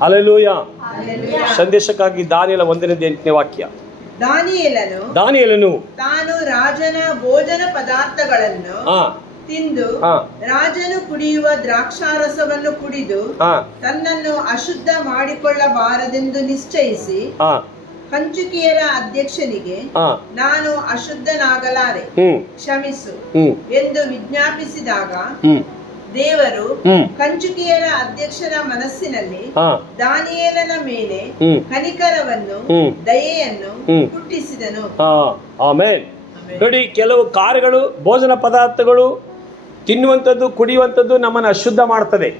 Hallelujah. ಸಂದೇಶಕ್ಕಾಗಿ ದಾನಿಯೇಲ 1:8 ವಾಕ್ಯ. ದಾನಿಯೇಲನು ತಾನು ರಾಜನ ಭೋಜನ ಪದಾರ್ಥಗಳನ್ನು ತಿಂದು ರಾಜನು ಕುಡಿಯುವ ದ್ರಾಕ್ಷಾರಸವನ್ನು ಕುಡಿದು ತನ್ನನ್ನು ಅಶುದ್ಧ ಮಾಡಿಕೊಳ್ಳಬಾರದೆಂದು ನಿಶ್ಚಯಿಸಿ ಕಂಚುಕಿಯರ ಅಧ್ಯಕ್ಷನಿಗೆ ನಾನು ಅಶುದ್ಧನಾಗಲಾರೆ, ಕ್ಷಮಿಸು ಎಂದು ವಿಜ್ಞಾಪಿಸಿದಾಗ ದೇವರು ಕಂಚುಕಿಯರ ಅಧ್ಯಕ್ಷರ ಮನಸ್ಸಿನಲ್ಲಿ ದಾನಿಯೇಲನ ಮೇಲೆ ಕನಿಕರವನ್ನು ದಯೆಯನ್ನು ಹುಟ್ಟಿಸಿದನು. ಆಮೆನ್. ನೋಡಿ, ಕೆಲವು ಕಾರ್ಯಗಳು, ಭೋಜನ ಪದಾರ್ಥಗಳು, ತಿನ್ನುವಂಥದ್ದು, ಕುಡಿಯುವಂಥದ್ದು ನಮ್ಮನ್ನು ಅಶುದ್ಧ ಮಾಡ್ತದೆ.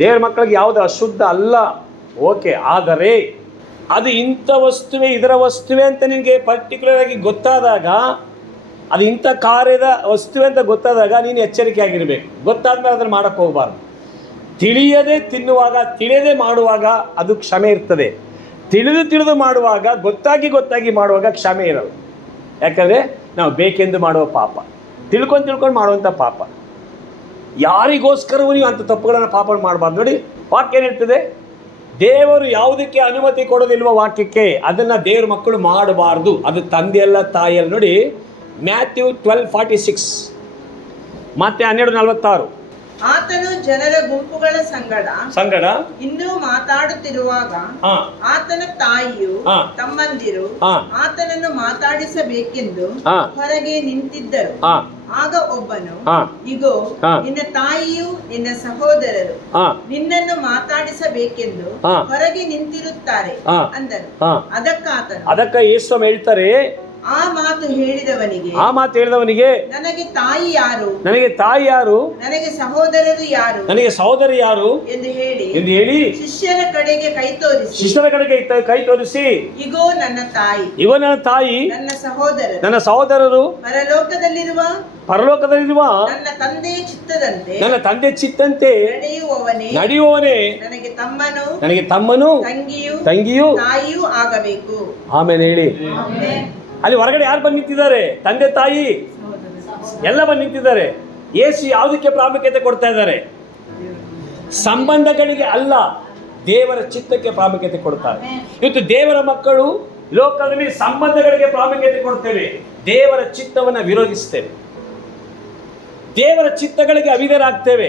ದೇವರ ಮಕ್ಕಳಿಗೆ ಯಾವುದು ಅಶುದ್ಧ ಅಲ್ಲ, ಓಕೆ. ಆದರೆ ಅದು ಇಂಥ ವಸ್ತುವೆ, ಇದರ ವಸ್ತುವೆ ಅಂತ ನಿನಗೆ ಪರ್ಟಿಕ್ಯುಲರ್ ಆಗಿ ಗೊತ್ತಾದಾಗ, ಅದು ಇಂಥ ಕಾರ್ಯದ ವಸ್ತುವೆ ಅಂತ ಗೊತ್ತಾದಾಗ ನೀನು ಎಚ್ಚರಿಕೆ ಆಗಿರಬೇಕು. ಗೊತ್ತಾದ್ಮೇಲೆ ಅದನ್ನು ಮಾಡೋಕ್ಕೆ ಹೋಗಬಾರ್ದು. ತಿಳಿಯದೆ ತಿನ್ನುವಾಗ, ತಿಳಿಯದೆ ಮಾಡುವಾಗ ಅದು ಕ್ಷಮೆ ಇರ್ತದೆ. ತಿಳಿದು ಮಾಡುವಾಗ, ಗೊತ್ತಾಗಿ ಮಾಡುವಾಗ ಕ್ಷಮೆ ಇರಲ್ಲ. ಯಾಕಂದರೆ ನಾವು ಬೇಕೆಂದು ಮಾಡುವ ಪಾಪ, ತಿಳ್ಕೊಂಡು ಮಾಡುವಂಥ ಪಾಪ. ಯಾರಿಗೋಸ್ಕರವೂ ನೀವು ಅಂಥ ತಪ್ಪುಗಳನ್ನು ಪಾಪ ಮಾಡಬಾರ್ದು. ನೋಡಿ, ವಾಕ್ಯ ಏನಿರ್ತದೆ, ದೇವರು ಯಾವುದಕ್ಕೆ ಅನುಮತಿ ಕೊಡೋದಿಲ್ವೋ ವಾಕ್ಯಕ್ಕೆ, ಅದನ್ನು ದೇವ್ರ ಮಕ್ಕಳು ಮಾಡಬಾರ್ದು. ಅದು ತಂದೆಯಲ್ಲ, ತಾಯಿಯಲ್ಲ. ನೋಡಿ, ಮ್ಯಾಥ್ಯೂ 12:46, ಮತ್ತೆ 12:46. ಆತನು ಜನರ ಗುಂಪುಗಳ ಸಂಗಡ ಇನ್ನೂ ಮಾತಾಡುತ್ತಿರುವಾಗ ಆತನ ತಾಯಿಯು ತಮ್ಮಂದಿರು ಆತನನ್ನು ಮಾತಾಡಿಸಬೇಕೆಂದು ಹೊರಗೆ ನಿಂತಿದ್ದರು. ಆಗ ಒಬ್ಬನು, ಇಗೋ, ನಿನ್ನ ತಾಯಿಯು ನಿನ್ನ ಸಹೋದರರು ನಿನ್ನನ್ನು ಮಾತಾಡಿಸಬೇಕೆಂದು ಹೊರಗೆ ನಿಂತಿರುತ್ತಾರೆ ಅಂದನು. ಅದಕ್ಕೆ ಯೇಸು ಹೇಳ್ತಾರೆ, ಆ ಮಾತು ಹೇಳಿದವನಿಗೆ ನನಗೆ ತಾಯಿ ಯಾರು, ನನಗೆ ಸಹೋದರರು ಯಾರು, ಸಹೋದರಿ ಯಾರು ಎಂದು ಹೇಳಿ ಶಿಷ್ಯರ ಕಡೆಗೆ ಕೈ ತೋರಿಸಿ ಇಗೋ ನನ್ನ ತಾಯಿ, ನನ್ನ ಸಹೋದರರು ಪರಲೋಕದಲ್ಲಿರುವ ನನ್ನ ತಂದೆ ಚಿತ್ತಂತೆ ನಡೆಯುವವನೇ ನನಗೆ ತಮ್ಮನು ತಂಗಿಯು ತಾಯಿಯೂ ಆಗಬೇಕು. ಆಮೇಲೆ ಹೇಳಿ, ಅಲ್ಲಿ ಹೊರಗಡೆ ಯಾರು ಬಂದು ನಿಂತಿದ್ದಾರೆ? ತಂದೆ ತಾಯಿ ಎಲ್ಲ ಬಂದು ನಿಂತಿದ್ದಾರೆ. ಯೇಸು ಯಾವುದಕ್ಕೆ ಪ್ರಾಮುಖ್ಯತೆ ಕೊಡ್ತಾ ಇದ್ದಾರೆ? ಸಂಬಂಧಗಳಿಗೆ ಅಲ್ಲ, ದೇವರ ಚಿತ್ತಕ್ಕೆ ಪ್ರಾಮುಖ್ಯತೆ ಕೊಡ್ತಾರೆ. ಇವತ್ತು ದೇವರ ಮಕ್ಕಳು ಲೋಕದಲ್ಲಿ ಸಂಬಂಧಗಳಿಗೆ ಪ್ರಾಮುಖ್ಯತೆ ಕೊಡ್ತೇವೆ, ದೇವರ ಚಿತ್ತವನ್ನು ವಿರೋಧಿಸ್ತೇವೆ. ದೇವರ ಚಿತ್ತಗಳಿಗೆ ಅವಿಧೇಯರಾಗ್ತೇವೆ,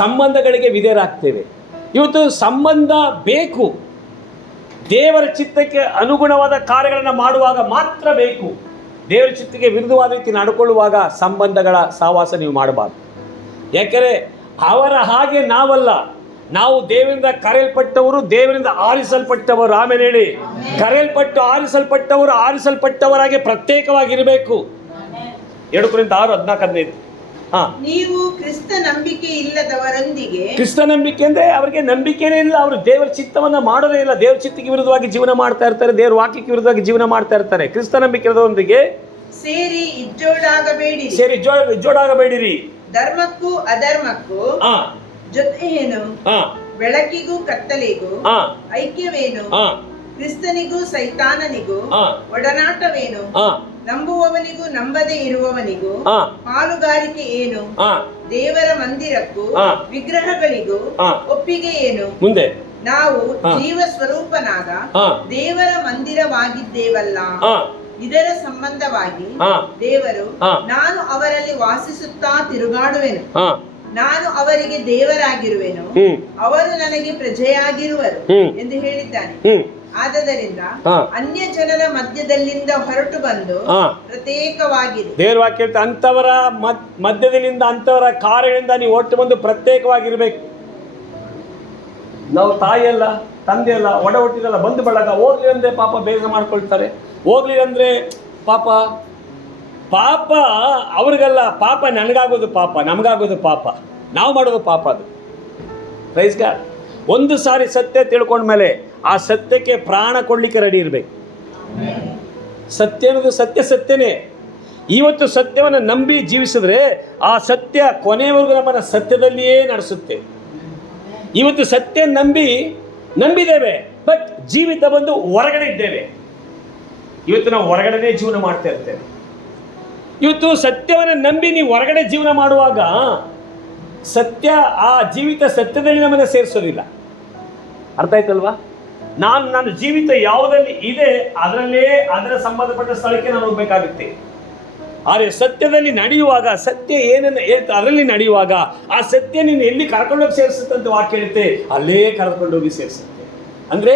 ಸಂಬಂಧಗಳಿಗೆ ವಿಧೇಯರಾಗ್ತೇವೆ. ಇವತ್ತು ಸಂಬಂಧ ಬೇಕು, ದೇವರ ಚಿತ್ತಕ್ಕೆ ಅನುಗುಣವಾದ ಕಾರ್ಯಗಳನ್ನು ಮಾಡುವಾಗ ಮಾತ್ರ ಬೇಕು. ದೇವರ ಚಿತ್ತಕ್ಕೆ ವಿರುದ್ಧವಾದ ರೀತಿ ನಡ್ಕೊಳ್ಳುವಾಗ ಸಂಬಂಧಗಳ ಸಹವಾಸ ನೀವು ಮಾಡಬಾರ್ದು. ಯಾಕೆಂದರೆ ಅವರ ಹಾಗೆ ನಾವಲ್ಲ, ನಾವು ದೇವರಿಂದ ಕರೆಯಲ್ಪಟ್ಟವರು, ದೇವರಿಂದ ಆರಿಸಲ್ಪಟ್ಟವರು. ಆಮೇಲೆ ಹೇಳಿ, ಕರೆಯಲ್ಪಟ್ಟು ಆರಿಸಲ್ಪಟ್ಟವರಾಗಿ ಪ್ರತ್ಯೇಕವಾಗಿರಬೇಕು. 2 ಕೊರಿಂಥ 6:14-15. ನೀವು ಕ್ರಿಸ್ತ ನಂಬಿಕೆ ಇಲ್ಲದವರೊಂದಿಗೆ, ಕ್ರಿಸ್ತ ನಂಬಿಕೆ ಅಂದ್ರೆ ಅವರಿಗೆ ನಂಬಿಕೆನೇ ಇಲ್ಲ, ಅವರು ದೇವರ ಚಿತ್ತವನ್ನ ಮಾಡೋದೇ ಇಲ್ಲ, ದೇವರ ಚಿತ್ತಕ್ಕೆ ವಿರುದ್ಧವಾಗಿ ಜೀವನ ಮಾಡ್ತಾ ಇರ್ತಾರೆ, ದೇವರ ವಾಕ್ಯಕ್ಕೆ ವಿರುದ್ಧವಾಗಿ ಜೀವನ ಮಾಡ್ತಾ ಇರ್ತಾರೆ. ಕ್ರಿಸ್ತ ನಂಬಿಕೆ ಇಲ್ಲದವರೊಂದಿಗೆ ಸೇರಿ ಇಜ್ಜೋಡಾಗಬೇಡಿರಿ. ಧರ್ಮಕ್ಕೂ ಅಧರ್ಮಕ್ಕೂ ಜೊತೆ ಏನು, ಬೆಳಕಿಗೂ ಕತ್ತಲೆಗೂ ಐಕ್ಯವೇನು, ಕ್ರಿಸ್ತನಿಗೂ ಸೈತಾನನಿಗೂ ಒಡನಾಟವೇನು, ನಂಬುವವನಿಗೂ ನಂಬದೇ ಇರುವವನಿಗೂ ಪಾಲುಗಾರಿಕೆ ಏನು, ದೇವರ ಮಂದಿರಕ್ಕೂ ವಿಗ್ರಹಗಳಿಗೂ ಒಪ್ಪಿಗೆ ಏನು. ಮುಂದೆ ನಾವು ಜೀವ ಸ್ವರೂಪನಾದ ದೇವರ ಮಂದಿರವಾಗಿದ್ದೇವಲ್ಲ. ಇದರ ಸಂಬಂಧವಾಗಿ ದೇವರು, ನಾನು ಅವರಲ್ಲಿ ವಾಸಿಸುತ್ತಾ ತಿರುಗಾಡುವೆನು, ನಾನು ಅವರಿಗೆ ದೇವರಾಗಿರುವೆನು, ಅವರು ನನಗೆ ಪ್ರಜೆಯಾಗಿರುವರು ಎಂದು ಹೇಳಿದ್ದಾನೆ. ಆದ್ದರಿಂದ ಅನ್ಯ ಜನರ ಮಧ್ಯದಲ್ಲಿಂದ ಹೊರಟು ಬಂದು ಪ್ರತ್ಯೇಕವಾಗಿದೆ. ದೇವರ ವಾಕ್ಯ ಅಂತವರ ಮಧ್ಯದಲ್ಲಿಂದ, ಅಂತವರ ಕಾರ್ಯಗಳಿಂದ ನೀವು ಹೊರಟು ಬಂದು ಪ್ರತ್ಯೇಕವಾಗಿರ್ಬೇಕು. ನಾವು ತಾಯಿಯಲ್ಲ, ತಂದೆಯಲ್ಲ, ಒಡ ಹುಟ್ಟಿದಲ್ಲ, ಬಂಧು ಬಳಗ. ಹೋಗ್ಲಿ ಅಂದ್ರೆ ಪಾಪ ಬೇಗ ಮಾಡ್ಕೊಳ್ತಾರೆ, ಹೋಗ್ಲಿ ಅಂದ್ರೆ ಪಾಪ ಅವ್ರಿಗಲ್ಲ, ಪಾಪ ನನಗಾಗೋದು ಪಾಪ, ನಮಗಾಗೋದು ಪಾಪ, ನಾವು ಮಾಡೋದು ಪಾಪ. ಅದು ಪ್ರೈಸ್ ಗಾಡ್. ಒಂದು ಸಾರಿ ಸತ್ಯ ತಿಳ್ಕೊಂಡ್ಮೇಲೆ ಆ ಸತ್ಯಕ್ಕೆ ಪ್ರಾಣ ಕೊಡ್ಲಿಕ್ಕೆ ರೆಡಿ ಇರಬೇಕು. ಸತ್ಯ ಅನ್ನೋದು ಸತ್ಯನೇ. ಇವತ್ತು ಸತ್ಯವನ್ನು ನಂಬಿ ಜೀವಿಸಿದ್ರೆ ಆ ಸತ್ಯ ಕೊನೆಯವರೆಗೂ ನಮ್ಮನ್ನು ಸತ್ಯದಲ್ಲಿಯೇ ನಡೆಸುತ್ತೆ. ಇವತ್ತು ಸತ್ಯ ನಂಬಿದ್ದೇವೆ, ಬಟ್ ಜೀವಿತ ಬಂದು ಹೊರಗಡೆ ಇದ್ದೇವೆ. ಇವತ್ತು ನಾವು ಹೊರಗಡೆನೇ ಜೀವನ ಮಾಡ್ತಾ ಇರ್ತೇವೆ. ಇವತ್ತು ಸತ್ಯವನ್ನು ನಂಬಿ ನೀವು ಹೊರಗಡೆ ಜೀವನ ಮಾಡುವಾಗ ಸತ್ಯ, ಆ ಜೀವಿತ ಸತ್ಯದಲ್ಲಿ ನಮ್ಮನ್ನು ಸೇರಿಸೋದಿಲ್ಲ. ಅರ್ಥ ಆಯ್ತಲ್ವಾ? ನನ್ನ ಜೀವಿತ ಯಾವುದಲ್ಲಿ ಇದೆ ಅದರಲ್ಲೇ ಅದರ ಸಂಬಂಧಪಟ್ಟ ಸ್ಥಳಕ್ಕೆ ನಾನು ಹೋಗ್ಬೇಕಾಗುತ್ತೆ. ಆದರೆ ಸತ್ಯದಲ್ಲಿ ನಡೆಯುವಾಗ, ಸತ್ಯ ಏನನ್ನು ಹೇಳ್ತಾ ಅದರಲ್ಲಿ ನಡೆಯುವಾಗ ಆ ಸತ್ಯ ನೀನು ಎಲ್ಲಿ ಕರ್ಕೊಂಡೋಗಿ ಸೇರಿಸುತ್ತೆ ಅಂತ ವಾಕ್ಯ ಹೇಳುತ್ತೆ, ಅಲ್ಲೇ ಕರ್ಕೊಂಡೋಗಿ ಸೇರಿಸುತ್ತೆ. ಅಂದರೆ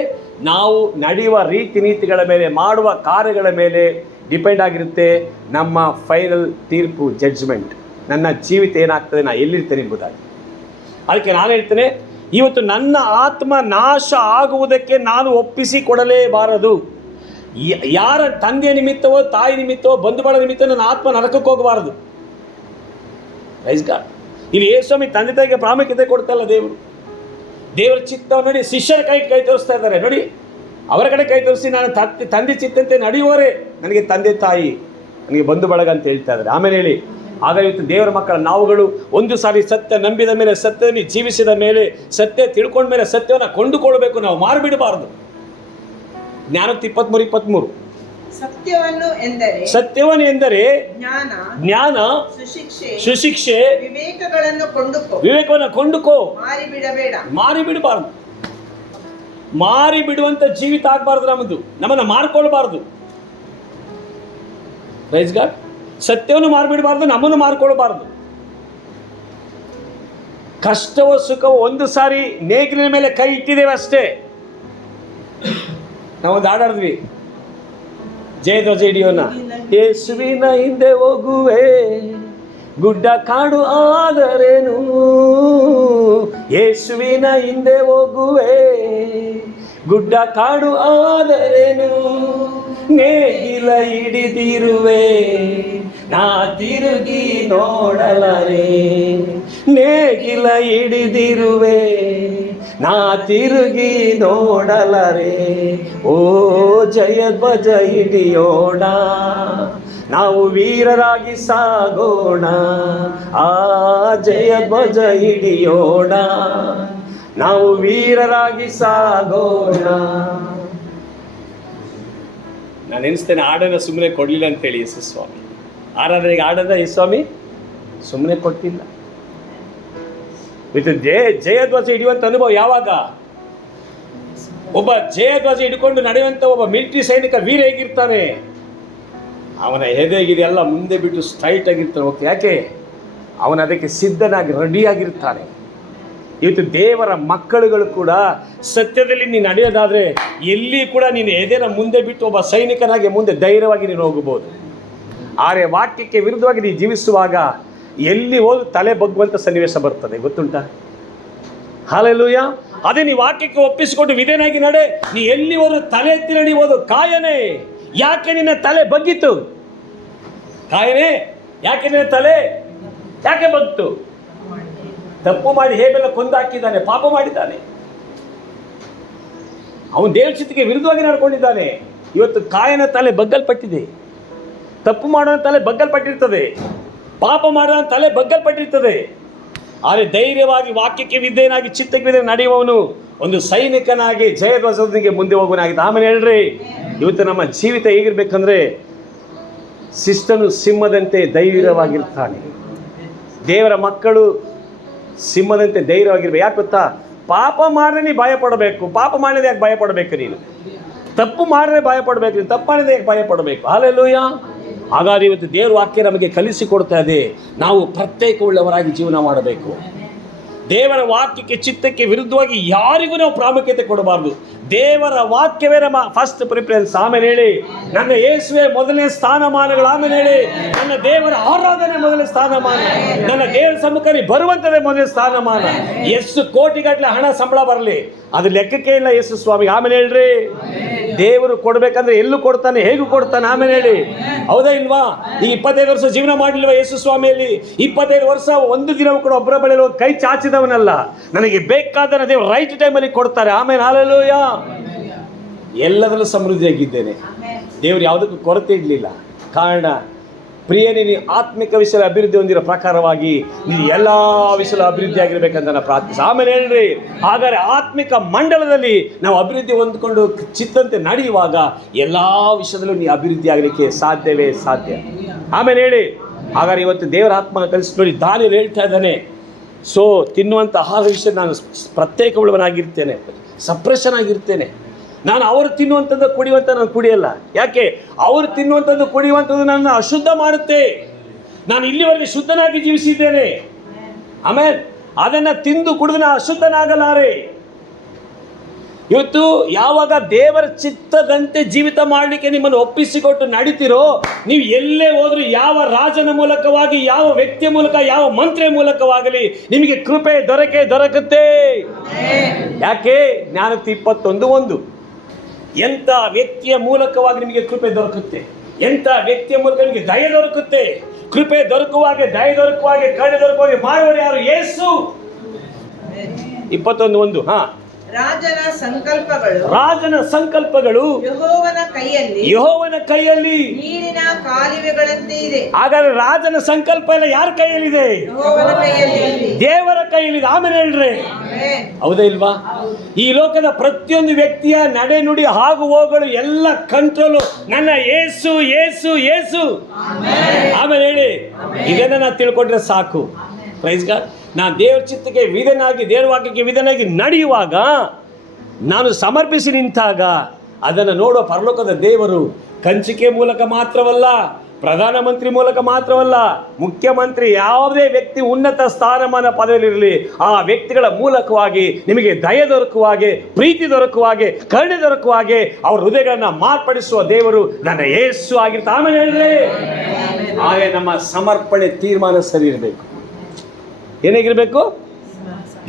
ನಾವು ನಡೆಯುವ ರೀತಿ ನೀತಿಗಳ ಮೇಲೆ, ಮಾಡುವ ಕಾರ್ಯಗಳ ಮೇಲೆ ಡಿಪೆಂಡ್ ಆಗಿರುತ್ತೆ ನಮ್ಮ ಫೈನಲ್ ತೀರ್ಪು, ಜಡ್ಜ್ಮೆಂಟ್. ನನ್ನ ಜೀವಿತ ಏನಾಗ್ತದೆ, ನಾನು ಎಲ್ಲಿರ್ತೇನೆ ಎಂಬುದಾಗಿ. ಅದಕ್ಕೆ ನಾನು ಹೇಳ್ತೇನೆ, ಇವತ್ತು ನನ್ನ ಆತ್ಮ ನಾಶ ಆಗುವುದಕ್ಕೆ ನಾನು ಒಪ್ಪಿಸಿ ಕೊಡಲೇಬಾರದು. ಯಾರ ತಂದೆಯ ನಿಮಿತ್ತವೋ ತಾಯಿ ನಿಮಿತ್ತವೋ ಬಂಧು ಬಳಗ ನಿಮಿತ್ತ ನನ್ನ ಆತ್ಮ ನರಕಕ್ಕೆ ಹೋಗಬಾರದು. Praise God. ಇಲ್ಲಿ ಯೇಸುಸ್ವಾಮಿ ತಂದೆ ತಾಯಿಗೆ ಪ್ರಾಮುಖ್ಯತೆ ಕೊಡ್ತಲ್ಲ ದೇವರ ಚಿತ್ತವನ್ನು ನೋಡಿ ಶಿಷ್ಯರ ಕೈ ತೋರಿಸ್ತಾ ಇದ್ದಾರೆ. ನೋಡಿ, ಅವರ ಕಡೆ ಕೈ ತೋರಿಸಿ ನಾನು ತಂದೆ ಚಿತ್ತಂತೆ ನಡೆಯುವವರೇ ನನಗೆ ತಂದೆ ತಾಯಿ, ನನಗೆ ಬಂಧು ಬಳಗ ಅಂತ ಹೇಳ್ತಾ ಇದ್ದಾರೆ. ಆಮೇಲೆ ಹೇಳಿ, ಆಗ ಇವತ್ತು ದೇವರ ಮಕ್ಕಳ ನಾವುಗಳು ಒಂದು ಸಾರಿ ಸತ್ಯ ನಂಬಿದ ಮೇಲೆ, ಸತ್ಯದಲ್ಲಿ ಜೀವಿಸಿದ ಮೇಲೆ, ಸತ್ಯ ತಿಳ್ಕೊಂಡ ಮೇಲೆ ಸತ್ಯವನ್ನು ಕೊಂಡುಕೊಳ್ಬೇಕು, ನಾವು ಮಾರಿಬಿಡಬಾರ್ದು. ಜ್ಞಾನೋಕ್ತಿ 23:23. ಸತ್ಯವನ್ನು ಎಂದರೆ ಜ್ಞಾನ, ಸುಶಿಕ್ಷೆ, ವಿವೇಕವನ್ನು ಕೊಂಡುಕೋ, ಮಾರಿ ಬಿಡಬಾರ್ದು. ಮಾರಿ ಬಿಡುವಂತ ಜೀವಿತ ಆಗಬಾರ್ದು ನಮ್ಮದು, ನಮ್ಮನ್ನು ಮಾರ್ಕೊಳ್ಬಾರ್ದು. Praise God. ಸತ್ಯವನ್ನು ಮಾರ್ಬಿಡಬಾರ್ದು, ನಮ್ಮನ್ನು ಮಾರ್ಕೊಳ್ಬಾರ್ದು. ಕಷ್ಟವೋ ಸುಖವೋ ಒಂದು ಸಾರಿ ನೇಗಿಲಿನ ಮೇಲೆ ಕೈ ಇಟ್ಟಿದ್ದೇವೆ ಅಷ್ಟೇ. ನಾವೊಂದು ಹಾಡಾಡಿದ್ವಿ, ಜಯಧ್ವಜ ಹಿಡಿಯೋಣ. ಯೇಸುವಿನ ಹಿಂದೆ ಹೋಗುವೆ, ಗುಡ್ಡ ಕಾಡು ಆದರೇನು, ಯೇಸುವಿನ ಹಿಂದೆ ಹೋಗುವೆ, ಗುಡ್ಡ ಕಾಡು ಆದರೇನು, ನೇಗಿಲ ಹಿಡಿದಿರುವೆ, ನಾ ತಿರುಗಿ ನೋಡಲರೆ, ನೇಗಿಲ ಹಿಡಿದಿರುವೆ, ನಾ ತಿರುಗಿ ನೋಡಲರೆ. ಓ ಜಯಧ್ವಜ ಹಿಡಿಯೋಣ, ನಾವು ವೀರರಾಗಿ ಸಾಗೋಣ. ಆ ಜಯಧ್ವಜ ಹಿಡಿಯೋಣ, ನಾವು ವೀರರಾಗಿ ಸಾಗೋಣ. ನಾನು ಎನಿಸ್ತೇನೆ, ಹಾಡನ್ನು ಸುಮ್ಮನೆ ಕೊಡಲಿಲ್ಲ ಅಂತೇಳಿ ಯೇಸುಸ್ವಾಮಿ. ಆರಾಧನೆಗೆ ಹಾಡದ ಯೇಸುಸ್ವಾಮಿ ಸುಮ್ಮನೆ ಕೊಟ್ಟಿಲ್ಲ. ಇದು ಜಯಧ್ವಜ ಹಿಡಿಯುವಂಥ ಅನುಭವ ಯಾವಾಗ? ಒಬ್ಬ ಜಯಧ್ವಜ ಹಿಡ್ಕೊಂಡು ನಡೆಯುವಂಥ ಒಬ್ಬ ಮಿಲಿಟರಿ ಸೈನಿಕ ವೀರ ಹೇಗಿರ್ತಾನೆ, ಅವನ ಎದೆಗಿದೆಲ್ಲ ಮುಂದೆ ಬಿಟ್ಟು ಸ್ಟ್ರೈಟ್ ಆಗಿರ್ತಾನೆ. ಓಕೆ, ಯಾಕೆ? ಅವನು ಅದಕ್ಕೆ ಸಿದ್ಧನಾಗಿ ರೆಡಿಯಾಗಿರ್ತಾನೆ. ಇವತ್ತು ದೇವರ ಮಕ್ಕಳುಗಳು ಕೂಡ ಸತ್ಯದಲ್ಲಿ ನೀನು ನಡೆಯೋದಾದರೆ ಎಲ್ಲಿ ಕೂಡ ನೀನು ಎದೆನ ಮುಂದೆ ಬಿಟ್ಟು ಒಬ್ಬ ಸೈನಿಕನಾಗಿ ಮುಂದೆ ಧೈರ್ಯವಾಗಿ ನೀನು ಹೋಗಬಹುದು. ಆದರೆ ವಾಕ್ಯಕ್ಕೆ ವಿರುದ್ಧವಾಗಿ ನೀನು ಜೀವಿಸುವಾಗ ಎಲ್ಲಿ ಹೋದು ತಲೆ ಬಗ್ಗುವಂಥ ಸನ್ನಿವೇಶ ಬರ್ತದೆ, ಗೊತ್ತುಂಟಾ? ಹಲ್ಲೆಲೂಯಾ. ಅದೇ ನೀ ವಾಕ್ಯಕ್ಕೆ ಒಪ್ಪಿಸಿಕೊಂಡು ವಿಧೇಯನಾಗಿ ನಡೆ, ನೀ ಎಲ್ಲಿ ಹೋದ್ರು ತಲೆ ಎತ್ತಿ ನಡೆಯುವುದು. ಕಾಯನೇ, ಯಾಕೆ ನಿನ್ನ ತಲೆ ಬಗ್ಗಿತು? ಕಾಯನೇ, ಯಾಕೆ ನಿನ್ನ ತಲೆ ಯಾಕೆ ಬಗ್ಗಿತು? ತಪ್ಪು ಮಾಡಿ ಹೇಗೆಲ್ಲ ಕೊಂದಾಕಿದ್ದಾನೆ, ಪಾಪ ಮಾಡಿದ್ದಾನೆ, ಅವನು ದೇವ್ರ ಚಿತ್ತಿಗೆ ವಿರುದ್ಧವಾಗಿ ನಡ್ಕೊಂಡಿದ್ದಾನೆ. ಇವತ್ತು ಕಾಯನ ತಲೆ ಬಗ್ಗಲ್ಪಟ್ಟಿದೆ, ತಪ್ಪು ಮಾಡೋ ತಲೆ ಬಗ್ಗಲ್ಪಟ್ಟಿರ್ತದೆ, ಪಾಪ ಮಾಡೋ ತಲೆ ಬಗ್ಗಲ್ಪಟ್ಟಿರ್ತದೆ. ಆದರೆ ಧೈರ್ಯವಾಗಿ ವಾಕ್ಯಕ್ಕೆ ವಿಧೇಯನಾಗಿ ಚಿತ್ತಕ್ಕೆ ವಿಧೇಯ ನಡೆಯುವವನು ಒಂದು ಸೈನಿಕನಾಗಿ ಜಯಧ್ವಜದೊಂದಿಗೆ ಮುಂದೆ ಹೋಗೋನಾಗಿದೆ. ಆಮೇಲೆ ಹೇಳ್ರಿ, ಇವತ್ತು ನಮ್ಮ ಜೀವಿತ ಹೇಗಿರ್ಬೇಕಂದ್ರೆ ಶಿಸ್ತನು ಸಿಂಹದಂತೆ ಧೈರ್ಯವಾಗಿರ್ತಾನೆ. ದೇವರ ಮಕ್ಕಳು ಸಿಂಹದಂತೆ ಧೈರ್ಯವಾಗಿರ್ಬೇಕು. ಯಾಕೆ ಗೊತ್ತಾ? ಪಾಪ ಮಾಡಿದ್ರೆ ನೀನು ಭಯ ಪಡಬೇಕು. ಪಾಪ ಮಾಡಿದ್ರೆ ಯಾಕೆ ಭಯ ಪಡಬೇಕು? ನೀನು ತಪ್ಪು ಮಾಡಿದ್ರೆ ಭಯ ಪಡಬೇಕು, ನೀನು ತಪ್ಪು ಮಾಡಿದ್ರೆ ಯಾಕೆ ಭಯ ಪಡಬೇಕು? ಹಲ್ಲೆಲೂಯಾ. ಹಾಗಾದ್ರೆ ಇವತ್ತು ದೇವರ ವಾಕ್ಯ ನಮಗೆ ಕಲಿಸಿಕೊಡ್ತಾ ಇದೆ, ನಾವು ಪ್ರತ್ಯೇಕವುಳ್ಳವರಾಗಿ ಜೀವನ ಮಾಡಬೇಕು. ದೇವರ ವಾಕ್ಯಕ್ಕೆ ಚಿತ್ತಕ್ಕೆ ವಿರುದ್ಧವಾಗಿ ಯಾರಿಗೂ ನಾವು ಪ್ರಾಮುಖ್ಯತೆ ಕೊಡಬಾರ್ದು. ದೇವರ ವಾಕ್ಯವೇ ನಮ್ಮ ಫಸ್ಟ್ ಪ್ರಿಫರೆನ್ಸ್. ಆಮೇಲೆ ಹೇಳಿ, ನನ್ನ ಯೇಸುವೆ ಮೊದಲನೇ ಸ್ಥಾನಮಾನಗಳು. ಆಮೇಲೆ ಹೇಳಿ, ನನ್ನ ದೇವರ ಆರಾಧನೆ ಮೊದಲನೇ ಸ್ಥಾನಮಾನ, ನನ್ನ ದೇವರ ಸಮ್ಮುಖದಲ್ಲಿ ಬರುವಂಥದ್ದೇ ಮೊದಲನೇ ಸ್ಥಾನಮಾನ. ಎಷ್ಟು ಕೋಟಿಗಟ್ಟಲೆ ಹಣ ಸಂಬಳ ಬರಲಿ, ಅದು ಲೆಕ್ಕಕ್ಕೆ ಇಲ್ಲ ಯೇಸುಸ್ವಾಮಿಗೆ. ಆಮೇಲೆ ಹೇಳ್ರಿ, ದೇವರು ಕೊಡ್ಬೇಕಂದ್ರೆ ಎಲ್ಲೂ ಕೊಡ್ತಾನೆ, ಹೇಗೂ ಕೊಡ್ತಾನೆ. ಆಮೇಲೆ ಹೇಳಿ, ಹೌದಾ ಇಲ್ವಾ? ಈ 25 ವರ್ಷ ಜೀವನ ಮಾಡಲಿಲ್ವ ಯೇಸುಸ್ವಾಮಿಯಲ್ಲಿ? 25 ವರ್ಷ ಒಂದು ದಿನವೂ ಕೂಡ ಒಬ್ಬರ ಬಳಿ ಕೈ ಚಾಚಿದವನಲ್ಲ. ನನಗೆ ಬೇಕಾದ ದೇವರು ರೈಟ್ ಟೈಮಲ್ಲಿ ಕೊಡ್ತಾರೆ. ಆಮೇಲೆ ಹಲ್ಲೆಲೂಯಾ. ಎಲ್ಲದರಲ್ಲೂ ಸಮೃದ್ಧಿಯಾಗಿದ್ದೇನೆ. ದೇವರು ಯಾವುದಕ್ಕೂ ಕೊರತೆ ಇರಲಿಲ್ಲ. ಕಾರಣ, ಪ್ರಿಯನೇ, ನೀನು ಆತ್ಮಿಕ ವಿಷಯ ಅಭಿವೃದ್ಧಿ ಹೊಂದಿರೋ ಪ್ರಕಾರವಾಗಿ ನೀನು ಎಲ್ಲ ವಿಷಯ ಅಭಿವೃದ್ಧಿ ಆಗಿರ್ಬೇಕಂತ ನಾನು ಪ್ರಾರ್ಥಿಸಿ. ಆಮೇಲೆ ಹೇಳ್ರಿ, ಹಾಗಾದರೆ ಆತ್ಮಿಕ ಮಂಡಲದಲ್ಲಿ ನಾವು ಅಭಿವೃದ್ಧಿ ಹೊಂದ್ಕೊಂಡು ಚಿತ್ತಂತೆ ನಡೆಯುವಾಗ ಎಲ್ಲ ವಿಷಯದಲ್ಲೂ ನೀನು ಅಭಿವೃದ್ಧಿ ಆಗಲಿಕ್ಕೆ ಸಾಧ್ಯವೇ ಸಾಧ್ಯ. ಆಮೇಲೆ ಹೇಳಿ, ಹಾಗಾದ್ರೆ ಇವತ್ತು ದೇವರ ಆತ್ಮ ಕಲಿಸಿ ನೋಡಿ, ದಾನಿಯೇಲ ಹೇಳ್ತಾ ಇದ್ದಾನೆ, ಸೊ ತಿನ್ನುವಂಥ ಆಹಾರ ವಿಷಯ ನಾನು ಪ್ರತ್ಯೇಕವುಳ್ಳವನಾಗಿರ್ತೇನೆ, ಸಪ್ರೆಷನ್ ಆಗಿರ್ತೇನೆ. ನಾನು ಅವರು ತಿನ್ನುವಂಥದ್ದು ಕುಡಿಯುವಂಥ ನಾನು ಕುಡಿಯಲ್ಲ. ಯಾಕೆ? ಅವರು ತಿನ್ನುವಂಥದ್ದು ಕುಡಿಯುವಂಥದ್ದು ನನ್ನ ಅಶುದ್ಧ ಮಾಡುತ್ತೆ. ನಾನು ಇಲ್ಲಿವರೆಗೆ ಶುದ್ಧನಾಗಿ ಜೀವಿಸಿದ್ದೇನೆ. ಆಮೇಲೆ ಅದನ್ನು ತಿಂದು ಕುಡಿದು ನಾನು ಅಶುದ್ಧನಾಗಲಾರೆ. ಇವತ್ತು ಯಾವಾಗ ದೇವರ ಚಿತ್ತದಂತೆ ಜೀವಿತ ಮಾಡಲಿಕ್ಕೆ ನಿಮ್ಮನ್ನು ಒಪ್ಪಿಸಿಕೊಟ್ಟು ನಡೀತಿರೋ, ನೀವು ಎಲ್ಲೇ ಹೋದರೂ ಯಾವ ರಾಜನ ಮೂಲಕವಾಗಿ, ಯಾವ ವ್ಯಕ್ತಿಯ ಮೂಲಕ, ಯಾವ ಮಂತ್ರಿಯ ಮೂಲಕವಾಗಲಿ ನಿಮಗೆ ಕೃಪೆ ದೊರಕುತ್ತೆ. ಯಾಕೆ? ಜ್ಞಾನೋಕ್ತಿ 21:1 ಎಂಥ ವ್ಯಕ್ತಿಯ ಮೂಲಕವಾಗಿ ನಿಮಗೆ ಕೃಪೆ ದೊರಕುತ್ತೆ, ಎಂಥ ವ್ಯಕ್ತಿಯ ಮೂಲಕ ನಿಮಗೆ ದಯ ದೊರಕುತ್ತೆ. ಕೃಪೆ ದೊರಕುವಾಗೆ, ದಯ ದೊರಕುವಾಗೆ, ಕರುಣೆ ದೊರಕುವಾಗೆ ಮಾಡುವವರು ಯಾರು? ಯೇಸು. 21:1 ರಾಜನ ಸಂಕಲ್ಪಗಳು ಯೆಹೋವನ ಕೈಯಲ್ಲಿ ನೀರಿನ ಕಾಲುವೆಗಳಂತೆ ಇದೆ. ಹಾಗಾದ್ರೆ ರಾಜನ ಸಂಕಲ್ಪ ಎಲ್ಲ ಯಾರ ಕೈಯಲ್ಲಿದೆ? ಯೆಹೋವನ ಕೈಯಲ್ಲಿ, ದೇವರ ಕೈಯಲ್ಲಿದೆ. ಆಮೇಲೆ ಹೇಳ್ರಿ, ಹೌದಾ ಇಲ್ವಾ? ಈ ಲೋಕದ ಪ್ರತಿಯೊಂದು ವ್ಯಕ್ತಿಯ ನಡೆ ನುಡಿ ಹಾಗೂ ಹೋಗಳು ಎಲ್ಲ ಕಂಟ್ರೋಲು ನನ್ನ ಯೇಸು ಯೇಸು ಯೇಸು. ಆಮೇಲೆ ಹೇಳಿ, ಇದನ್ನ ನಾವು ತಿಳ್ಕೊಂಡ್ರೆ ಸಾಕು. Praise God. ನಾನು ದೇವರ ಚಿತ್ತಕ್ಕೆ ವಿಧನಾಗಿ, ದೇವರ ವಾಕ್ಯಕ್ಕೆ ವಿಧನಾಗಿ ನಡೆಯುವಾಗ, ನಾನು ಸಮರ್ಪಿಸಿ ನಿಂತಾಗ ಅದನ್ನು ನೋಡುವ ಪರಲೋಕದ ದೇವರು ಕಂಚಿಕೆ ಮೂಲಕ ಮಾತ್ರವಲ್ಲ, ಪ್ರಧಾನಮಂತ್ರಿ ಮೂಲಕ ಮಾತ್ರವಲ್ಲ, ಮುಖ್ಯಮಂತ್ರಿ, ಯಾವುದೇ ವ್ಯಕ್ತಿ ಉನ್ನತ ಸ್ಥಾನಮಾನ ಪದವಿಯಲ್ಲಿರಲಿ, ಆ ವ್ಯಕ್ತಿಗಳ ಮೂಲಕವಾಗಿ ನಿಮಗೆ ದಯ ದೊರಕುವ ಹಾಗೆ, ಪ್ರೀತಿ ದೊರಕುವ ಹಾಗೆ, ಕರುಣೆ ದೊರಕುವ ಹಾಗೆ ಅವರ ಹೃದಯಗಳನ್ನು ಮಾರ್ಪಡಿಸುವ ದೇವರು ನನ್ನ ಯೇಸು ಆಗಿರ್ತ. ಆಮೇಲೆ ಹೇಳ್ರಿ, ಹಾಗೆ ನಮ್ಮ ಸಮರ್ಪಣೆ ತೀರ್ಮಾನ ಸರಿ ಇರಬೇಕು. ಏನಾಗಿರ್ಬೇಕು?